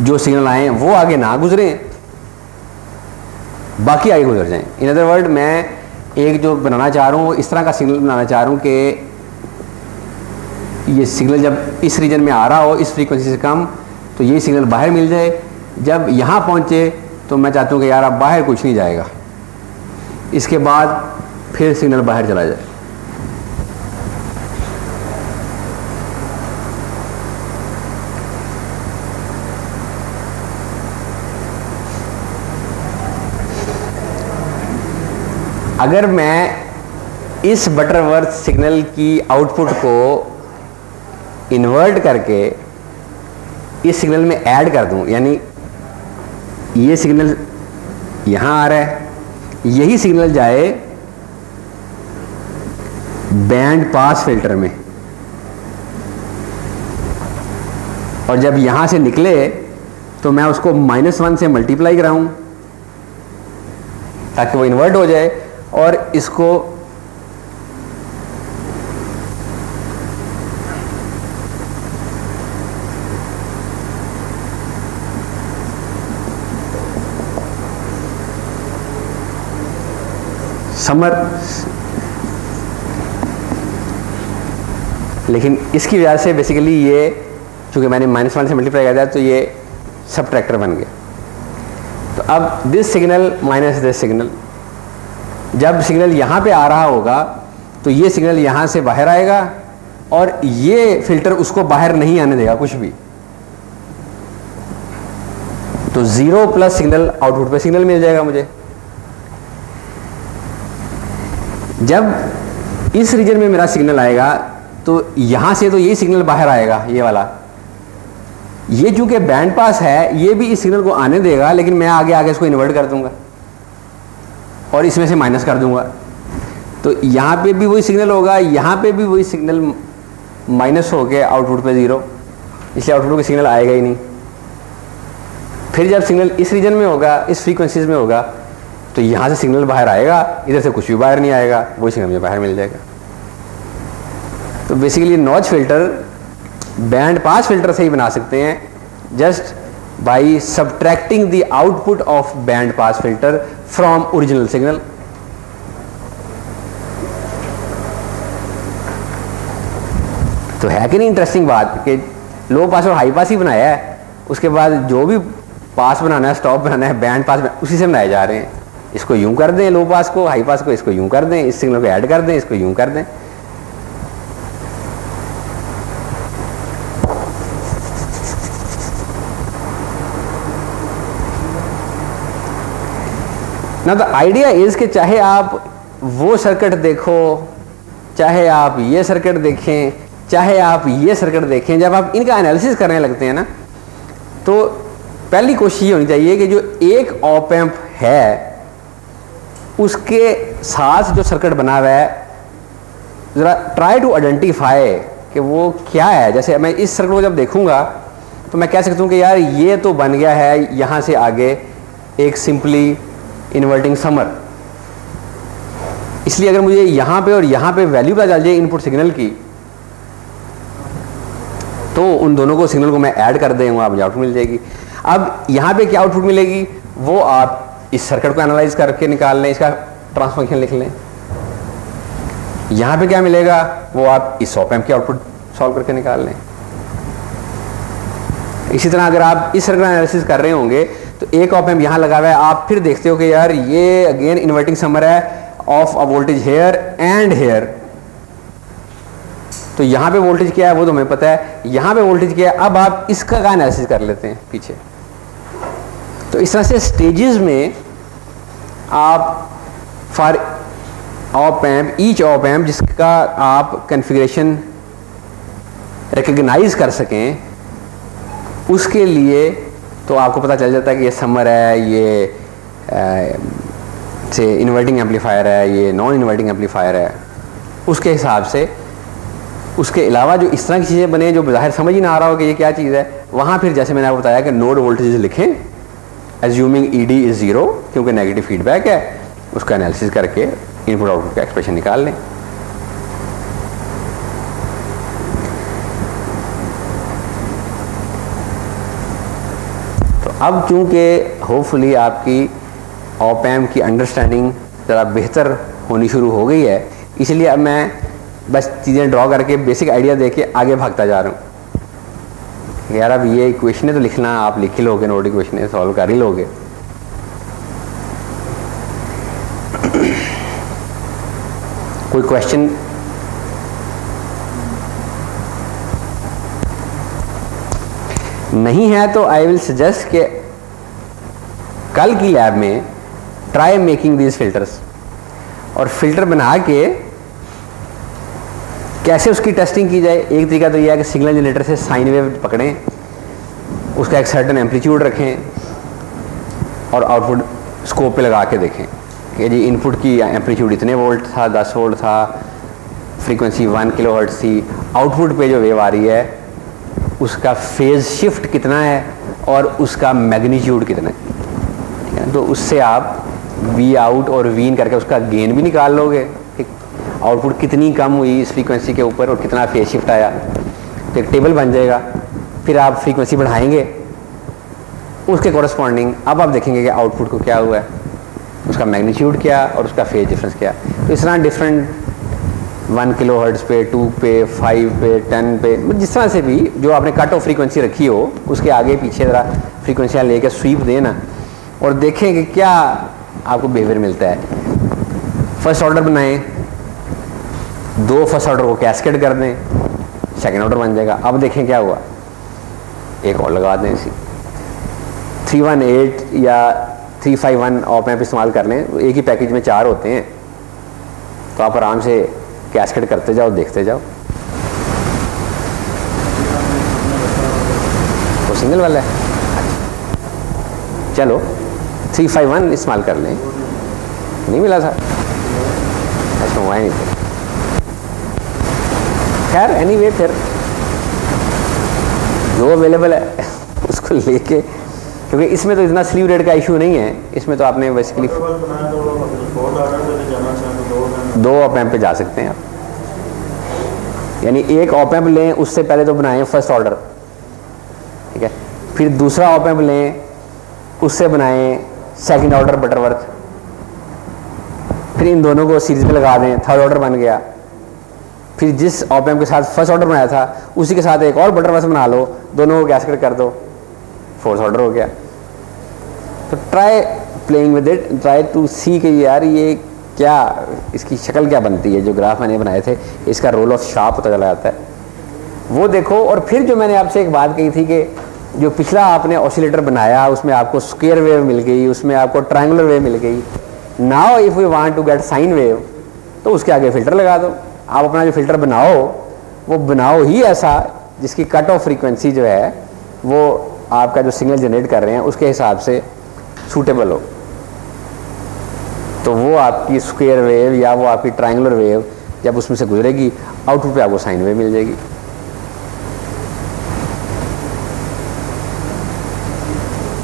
जो सिग्नल आए वो आगे ना गुजरें, बाकी आगे गुजर जाएं। इन अदर वर्ड, मैं एक जो बनाना चाह रहा हूँ, इस तरह का सिग्नल बनाना चाह रहा हूँ कि ये सिग्नल जब इस रीजन में आ रहा हो इस फ्रीक्वेंसी से कम, तो ये सिग्नल बाहर मिल जाए। जब यहाँ पहुँचे तो मैं चाहता हूँ कि यार अब बाहर कुछ नहीं जाएगा, इसके बाद फिर सिग्नल बाहर चला जाए। अगर मैं इस बटरवर्थ सिग्नल की आउटपुट को इन्वर्ट करके इस सिग्नल में ऐड कर दूं, यानी ये सिग्नल यहाँ आ रहा है, यही सिग्नल जाए बैंड पास फिल्टर में, और जब यहां से निकले तो मैं उसको -1 से मल्टीप्लाई कराऊं ताकि वो इन्वर्ट हो जाए, और इसको समर, लेकिन इसकी वजह से बेसिकली ये चूंकि मैंने -1 से मल्टीप्लाई कर दिया तो ये सबट्रैक्टर बन गया। तो अब this signal minus this signal, जब सिग्नल यहाँ पे आ रहा होगा तो ये सिग्नल यहाँ से बाहर आएगा और ये फिल्टर उसको बाहर नहीं आने देगा कुछ भी। तो 0 प्लस सिग्नल आउटपुट पे सिग्नल मिल जाएगा मुझे। जब इस रीजन में मेरा सिग्नल आएगा तो यहां से तो यही सिग्नल बाहर आएगा, ये वाला। ये चूंकि बैंड पास है ये भी इस सिग्नल को आने देगा, लेकिन मैं आगे आगे इसको इन्वर्ट कर दूंगा और इसमें से माइनस कर दूंगा। तो यहां पे भी वही सिग्नल होगा, यहां पे भी वही सिग्नल माइनस हो के आउटपुट पे 0, इसलिए आउटपुट का सिग्नल आएगा ही नहीं। फिर जब सिग्नल इस रीजन में होगा, इस फ्रीक्वेंसीज में होगा, तो यहां से सिग्नल बाहर आएगा, इधर से कुछ भी बाहर नहीं आएगा, वही सिग्नल मुझे बाहर मिल जाएगा। तो basically notch filter band pass filter से ही बना सकते हैं, just by subtracting the output of band pass filter from original signal. तो है कि नहीं इंटरेस्टिंग बात कि लो पास और हाई पास ही बनाया है, उसके बाद जो भी पास बनाना है, स्टॉप बनाना है, बैंड पास उसी से बनाए जा रहे हैं। इसको यूं कर दें लो पास को, हाई पास को इसको यूं कर दें, इस सिग्नल को ऐड कर दें, इसको यूं कर दें। ना द आइडिया इज कि चाहे आप वो सर्किट देखो, चाहे आप ये सर्किट देखें, चाहे आप ये सर्किट देखें, जब आप इनका एनालिसिस करने लगते हैं ना, तो पहली कोशिश ये होनी चाहिए कि जो एक ऑप एम्प है उसके साथ जो सर्किट बना हुआ है, ज़रा ट्राई टू आइडेंटिफाई कि वो क्या है। जैसे मैं इस सर्किट को जब देखूंगा तो मैं कह सकता हूँ कि यार ये तो बन गया है यहाँ से आगे एक सिंपली इन्वर्टिंग समर। इसलिए अगर मुझे यहाँ पे और यहाँ पे वैल्यू पता चल जाए इनपुट सिग्नल की, तो उन दोनों को सिग्नल को मैं ऐड कर दूंगा, मुझे आउटपुट मिल जाएगी। अब यहाँ पे क्या आउटपुट मिलेगी वो आप इस सर्किट को एनालाइज करके निकाल लें, इसका ट्रांसफर फंक्शन लिख लें। यहाँ पे क्या मिलेगा वो आप इस ऑप एम्प के आउटपुट सॉल्व करके निकाल लें। इसी तरह अगर आप इस सर्किट एनालिसिस कर रहे होंगे तो एक ऑप एम्प यहाँ लगा हुआ है, आप फिर देखते हो कि यार ये अगेन इन्वर्टिंग समर है of a voltage here and here. तो यहाँ पे वोल्टेज क्या है वो तो हमें पता है, यहाँ पे वोल्टेज क्या है, अब आप इसका का एनालिसिस कर लेते हैं पीछे। तो इस तरह से स्टेजेस में आप for op amp, each op amp जिसका आप कॉन्फ़िगरेशन रिकग्नाइज कर सकें, उसके लिए तो आपको पता चल जाता है कि ये समर है, ये से इन्वर्टिंग एम्पलीफायर है, ये नॉन इन्वर्टिंग एम्पलीफायर है। उसके हिसाब से उसके अलावा जो इस तरह की चीज़ें बने जो बाहर समझ ही ना आ रहा हो कि ये क्या चीज़ है, वहाँ फिर जैसे मैंने आपको बताया कि नोड वोल्टेज लिखें, एज्यूमिंग ईडी इज 0 क्योंकि नेगेटिव फीडबैक है, उसका एनालिसिस करके इनपुट आउटपुट का एक्सप्रेशन निकाल लें। तो अब चूंकि होपफुली आपकी ऑप एम्प की अंडरस्टैंडिंग ज़रा बेहतर होनी शुरू हो गई है, इसलिए अब मैं बस चीज़ें ड्रॉ करके बेसिक आइडिया दे के आगे भागता जा रहा हूँ। यार अब ये इक्वेशन तो लिखना आप लिख ही लोगे, नोड इक्वेशन सॉल्व कर ही लोगे। कोई क्वेश्चन? नहीं है तो आई विल सजेस्ट कि कल की लैब में ट्राई मेकिंग दीज फिल्टर्स, और फिल्टर बना के कैसे उसकी टेस्टिंग की जाए। एक तरीका तो यह है कि सिग्नल जनरेटर से साइन वेव पकड़ें, उसका एक सर्टेन एम्पलीट्यूड रखें और आउटपुट स्कोप पे लगा के देखें कि जी इनपुट की एम्पलीट्यूड इतने वोल्ट था, 10 वोल्ट था, फ्रीक्वेंसी 1 किलोहर्ट्ज़ थी, आउटपुट पे जो वेव आ रही है उसका फेज शिफ्ट कितना है और उसका मैग्नीट्यूड कितना है, ठीक है। तो उससे आप वी आउट और वी इन करके उसका गेन भी निकाल लोगे, ठीक। आउटपुट कितनी कम हुई इस फ्रीक्वेंसी के ऊपर और कितना फेज शिफ्ट आया, तो एक टेबल बन जाएगा। फिर आप फ्रीक्वेंसी बढ़ाएंगे, उसके कॉरस्पॉन्डिंग अब आप देखेंगे कि आउटपुट को क्या हुआ है, उसका मैग्नीट्यूड क्या और उसका फेज डिफरेंस क्या। तो इस तरह डिफरेंट 1 किलोहर्ट्ज़ पे, 2 पे, 5 पे, 10 पे, जिस तरह से भी जो आपने कट ऑफ फ्रीक्वेंसी रखी हो उसके आगे पीछे ज़रा फ्रीक्वेंसियाँ लेकर स्वीप देना और देखें कि क्या आपको बिहेवियर मिलता है। फर्स्ट ऑर्डर बनाएं, 2 फर्स्ट ऑर्डर को कैस्केड कर दें, सेकेंड ऑर्डर बन जाएगा। अब देखें क्या हुआ, एक और लगा दें इसी 318 या 351 ऑप एम्प इस्तेमाल कर लें, एक ही पैकेज में 4 होते हैं, तो आप आराम से कैस्केड करते जाओ, देखते जाओ। वो सिंगल वाला है, चलो 351 इस्तेमाल कर लें। नहीं मिला था, ऐसा हुआ ही नहीं था। खैर एनीवे फिर जो अवेलेबल है उसको लेके, क्योंकि इसमें तो इतना स्लीव रेट का इशू नहीं है, इसमें तो आपने बेसिकली 2 ऑप एम्प पे जा सकते हैं आप। यानी एक ऑप एम्प लें, उससे पहले तो बनाएं फर्स्ट ऑर्डर, ठीक है। फिर दूसरा ऑप एम्प लें, उससे बनाएं सेकंड ऑर्डर बटरवर्थ। फिर इन दोनों को सीरीज में लगा दें, थर्ड ऑर्डर बन गया। फिर जिस ऑप एम्प के साथ फर्स्ट ऑर्डर बनाया था उसी के साथ एक और बटरवर्थ बना लो, दोनों को कैस्केड कर दो, फोर्थ ऑर्डर हो गया। तो try playing with it, try to see कि यार ये क्या, इसकी शक्ल क्या बनती है। जो ग्राफ मैंने बनाए थे इसका रोल ऑफ शार्प पता चला जाता है, वो देखो। और फिर जो मैंने आपसे एक बात कही थी कि जो पिछला आपने ऑसिलेटर बनाया उसमें आपको स्क्वायर वेव मिल गई, उसमें आपको ट्रायंगुलर वेव मिल गई। Now if we want to get sine wave, तो उसके आगे फ़िल्टर लगा दो। आप अपना जो फ़िल्टर बनाओ वो बनाओ ही ऐसा जिसकी कट ऑफ फ्रीक्वेंसी जो है वो आपका जो सिग्नल जनरेट कर रहे हैं उसके हिसाब से सूटेबल हो। तो वो आपकी स्क्वायर वेव या वो आपकी ट्रायंगुलर वेव जब उसमें से गुजरेगी, आउटपुट पे आपको साइन वेव मिल जाएगी।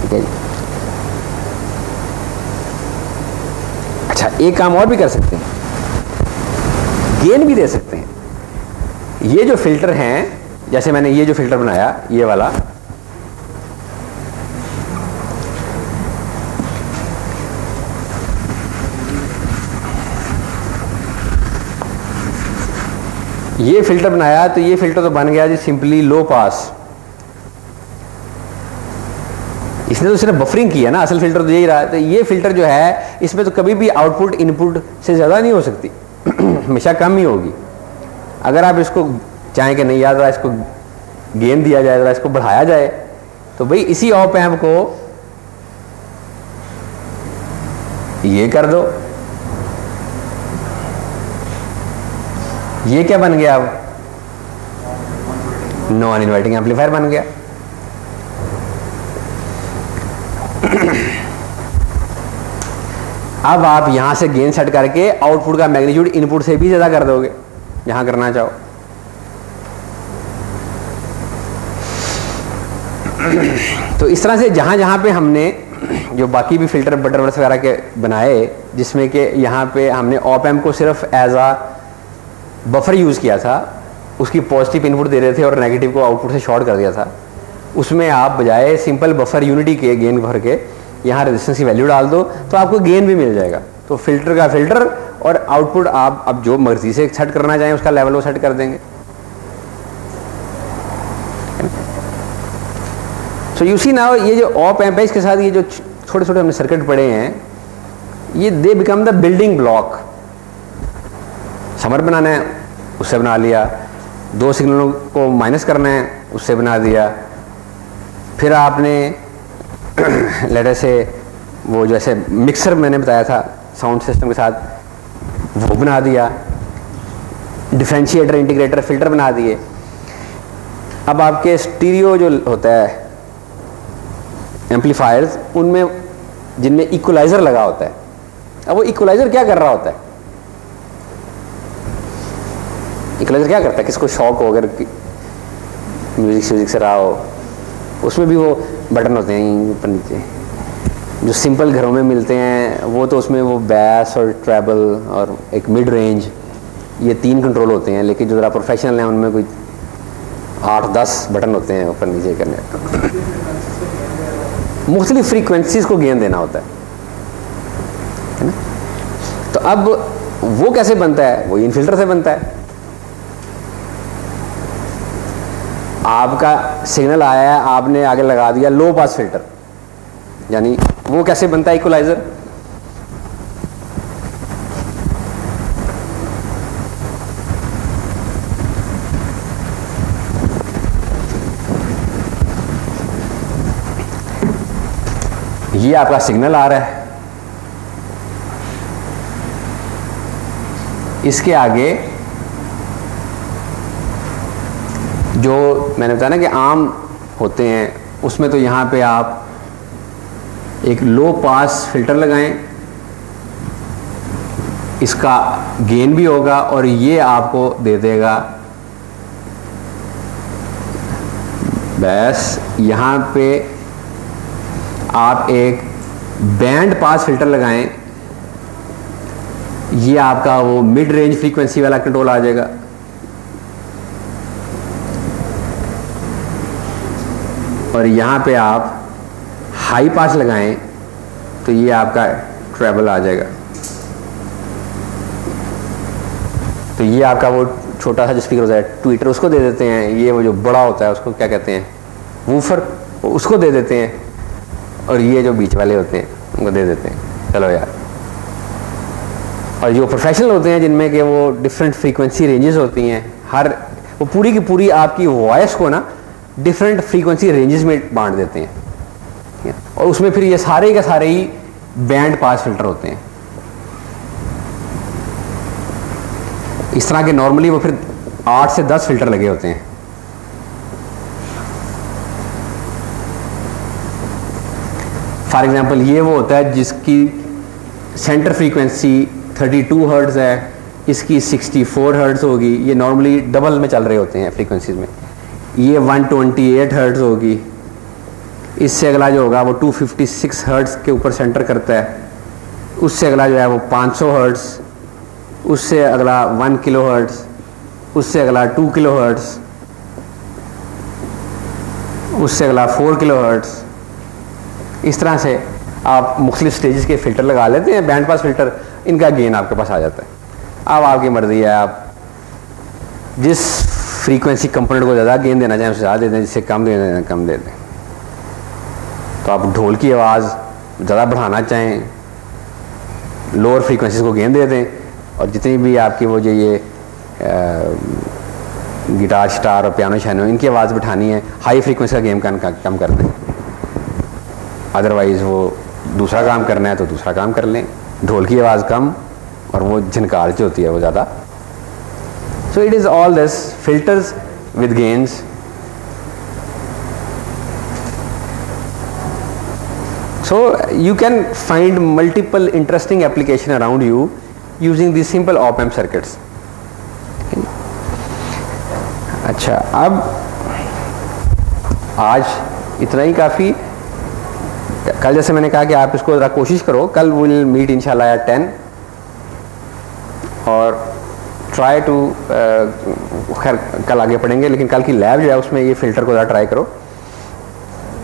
ठीक है। अच्छा, एक काम और भी कर सकते हैं, गेन भी दे सकते हैं। ये जो फिल्टर हैं, जैसे मैंने ये जो फिल्टर बनाया ये वाला, ये फिल्टर बनाया, तो ये फिल्टर तो बन गया जी सिंपली लो पास। इसने तो सिर्फ बफरिंग की है ना, असल फिल्टर तो यही रहा। तो ये फिल्टर जो है इसमें तो कभी भी आउटपुट इनपुट से ज़्यादा नहीं हो सकती, हमेशा कम ही होगी। अगर आप इसको चाहें कि नहीं यार इसको गेन दिया जाए, इसको बढ़ाया जाए, तो भाई इसी ऑप एम्प को ये कर दो। ये क्या बन गया, अब नॉन इन्वर्टिंग एम्पलीफायर बन गया। अब आप यहां से गेन सेट करके आउटपुट का मैग्नीट्यूड इनपुट से भी ज्यादा कर दोगे जहां करना चाहो। तो इस तरह से जहां जहां पे हमने जो बाकी भी फिल्टर बटरवर्थ वगैरह के बनाए, जिसमें कि यहाँ पे हमने ऑप एम्प को सिर्फ एज आ बफर यूज़ किया था, उसकी पॉजिटिव इनपुट दे रहे थे और नेगेटिव को आउटपुट से शॉर्ट कर दिया था, उसमें आप बजाय सिंपल बफर यूनिटी के गेन भर के यहाँ रेजिस्टेंस की वैल्यू डाल दो तो आपको गेन भी मिल जाएगा। तो फिल्टर का फिल्टर और आउटपुट आप अब जो मर्जी से सेट करना चाहें उसका लेवल वो सेट कर देंगे। सो यू सी नाउ ये जो ऑप एम्प है इसके साथ ये जो छोटे छोटे हमने सर्किट पड़े हैं, ये they become the building block. Summer बनाना है उससे बना लिया, 2 सिग्नलों को माइनस करना है उससे बना दिया, फिर आपने लेटर से वो जैसे मिक्सर मैंने बताया था साउंड सिस्टम के साथ वो बना दिया, डिफरेंशिएटर इंटीग्रेटर फिल्टर बना दिए। अब आपके स्टीरियो जो होता है एम्पलीफायर्स, उनमें जिनमें इक्वलाइज़र लगा होता है, अब वो इक्वलाइज़र क्या कर रहा होता है, इक्वलाइजर क्या करता है, किसको शौक हो अगर म्यूजिक से रहा हो, उसमें भी वो बटन होते हैं ऊपर नीचे, जो सिंपल घरों में मिलते हैं वो तो उसमें वो बैस और ट्रैबल और एक मिड रेंज, ये 3 कंट्रोल होते हैं। लेकिन जो ज़रा प्रोफेशनल हैं उनमें कोई 8-10 बटन होते हैं ऊपर नीचे करने। मुख्तलिफ फ्रीक्वेंसीज को गेन देना होता है ना। तो अब वो कैसे बनता है, वो इन फिल्टर से बनता है। आपका सिग्नल आया है, आपने आगे लगा दिया लो पास फिल्टर, यानी वो कैसे बनता है इक्वलाइजर, ये आपका सिग्नल आ रहा है, इसके आगे जो मैंने बताया ना कि आम होते हैं, उसमें तो यहाँ पे आप एक लो पास फिल्टर लगाएं, इसका गेन भी होगा और ये आपको दे देगा बस। यहाँ पे आप एक बैंड पास फिल्टर लगाएं, ये आपका वो मिड रेंज फ्रीक्वेंसी वाला कंट्रोल आ जाएगा। और यहाँ पे आप हाई पास लगाएं तो ये आपका ट्रेबल आ जाएगा। तो ये आपका वो छोटा सा जो स्पीकर होता है ट्विटर, उसको दे देते हैं। ये वो जो बड़ा होता है उसको क्या कहते हैं, वूफर, उसको दे देते हैं। और ये जो बीच वाले होते हैं उनको दे देते हैं। चलो यार, और जो प्रोफेशनल होते हैं जिनमें कि वो डिफरेंट फ्रीक्वेंसी रेंजेस होती हैं, हर वो पूरी की पूरी आपकी वॉइस को ना डिफरेंट फ्रीक्वेंसी रेंजेस में बांट देते हैं। और उसमें फिर ये सारे के सारे ही बैंड पास फिल्टर होते हैं। इस तरह के नॉर्मली वो फिर 8 से 10 फिल्टर लगे होते हैं। फॉर एग्जांपल ये वो होता है जिसकी सेंटर फ्रीक्वेंसी 32 हर्ट्ज है, इसकी 64 हर्ट्ज होगी। ये नॉर्मली डबल में चल रहे होते हैं फ्रीक्वेंसीज में। ये 128 हर्ट्ज होगी। इससे अगला जो होगा वो 256 हर्ट्ज के ऊपर सेंटर करता है। उससे अगला जो है वो 500 हर्ट्ज, उससे अगला 1 किलो हर्ट्ज, उससे अगला 2 किलो हर्ट्ज, उससे अगला 4 किलो हर्ट्ज। इस तरह से आप मुख्तलिफ स्टेजेस के फिल्टर लगा लेते हैं, बैंड पास फिल्टर। इनका गेन आपके पास आ जाता है। अब आपकी मर्जी है, आप जिस फ्रीक्वेंसी कंपोनेंट को ज़्यादा गेन देना चाहें उसे ज़्यादा दे दें, जिससे कम देना कम दे दें। तो आप ढोल की आवाज़ ज़्यादा बढ़ाना चाहें, लोअर फ्रीक्वेंसीज को गेन दे दें। और जितनी भी आपकी वो जो ये गिटार स्टार और पियानो शानो, इनकी आवाज़ बिठानी है, हाई फ्रीक्वेंसी का गेन कम कर दें। अदरवाइज़ वो दूसरा काम करना है तो दूसरा काम कर लें। ढोल की आवाज़ कम और वो झनकार जो होती है वो ज़्यादा। So it is all this filters with gains. So you can find multiple interesting application around you using these simple op-amp circuits. अच्छा, अब आज इतना ही काफ़ी। कल जैसे मैंने कहा कि आप इसको ज़रा कोशिश करो। कल विल मीट इंशाल्लाह एट 10 और ट्राई टू, खैर कल आगे पढ़ेंगे, लेकिन कल की लैब जो है उसमें ये फ़िल्टर को ज़रा ट्राई करो।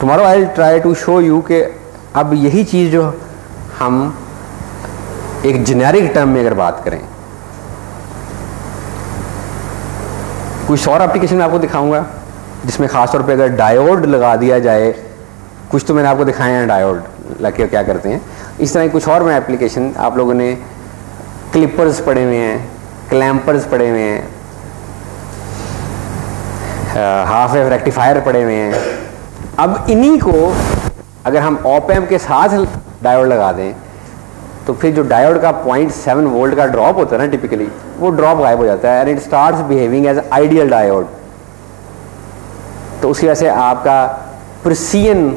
Tomorrow I will try to show you कि अब यही चीज़ जो हम एक जेनेरिक टर्म में अगर बात करें, कुछ और एप्लीकेशन में आपको दिखाऊंगा जिसमें ख़ास तौर पे अगर डायोड लगा दिया जाए, कुछ तो मैंने आपको दिखाए हैं डायोड लगे क्या करते हैं। इस तरह कुछ और में एप्लीकेशन आप लोगों ने क्लिपर्स पढ़े हुए हैं, क्लैम्पर्स पढ़े हुए हैं, हाफ वेव रेक्टिफायर पढ़े हुए हैं। अब इन्हीं को अगर हम ऑप-एम्प के साथ डायोड लगा दें तो फिर जो डायोड का 0.7 वोल्ट का ड्रॉप होता है ना, टिपिकली वो ड्रॉप गायब हो जाता है and it starts behaving as ideal diode. तो उसकी वजह से आपका precision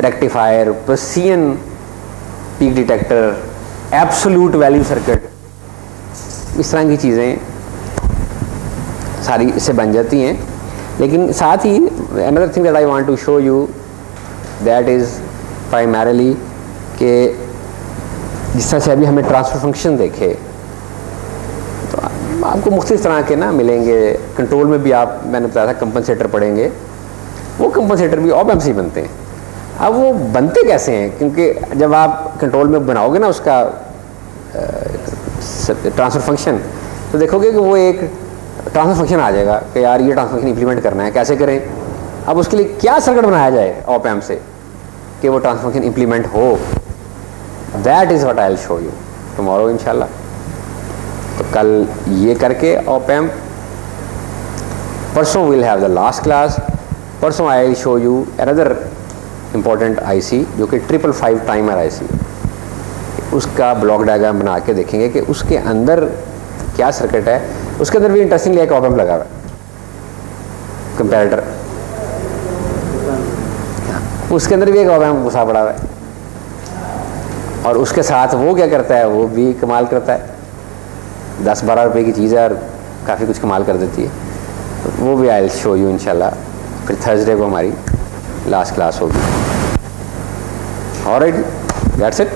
rectifier, precision peak detector, absolute value circuit, इस तरह की चीज़ें सारी इससे बन जाती हैं। लेकिन साथ ही another thing that I want to show you that is primarily कि जिस तरह से अभी हमें ट्रांसफ़र फंक्शन देखे तो आपको मुख्तलिफ तरह के ना मिलेंगे। कंट्रोल में भी आप, मैंने बताया था कंपनसेटर पढ़ेंगे, वो कंपनसेटर भी ऑप एम्प से ही बनते हैं। अब वो बनते कैसे हैं, क्योंकि जब आप कंट्रोल में बनाओगे ना उसका ट्रांसफ़र फंक्शन, तो देखोगे कि वो एक ट्रांसफ़र फंक्शन आ जाएगा कि यार ये ट्रांसफ़र फंक्शन इंप्लीमेंट करना है, कैसे करें। अब उसके लिए क्या सर्किट बनाया जाए ऑप एम्प से कि वो ट्रांसफ़र फंक्शन इंप्लीमेंट हो। That is what I will show you tomorrow इंशाल्लाह। तो कल ये करके ऑप एम्प, परसों will have the last class. परसों I will show you another important IC जो कि 555 टाइमर आईसी, उसका ब्लॉक डायग्राम बना के देखेंगे कि उसके अंदर क्या सर्किट है। उसके अंदर भी इंटरेस्टिंगली एक ऑप एम्प लगा हुआ है, कंपैरेटर, उसके अंदर भी एक ऑप एम्प घुसा पड़ा हुआ है, और उसके साथ वो क्या करता है, वो भी कमाल करता है। 10-12 रुपए की चीज़ है और काफ़ी कुछ कमाल कर देती है। तो वो भी आई विल शो यू इंशाल्लाह। फिर थर्सडे को हमारी लास्ट क्लास होगी। Alright, that's it.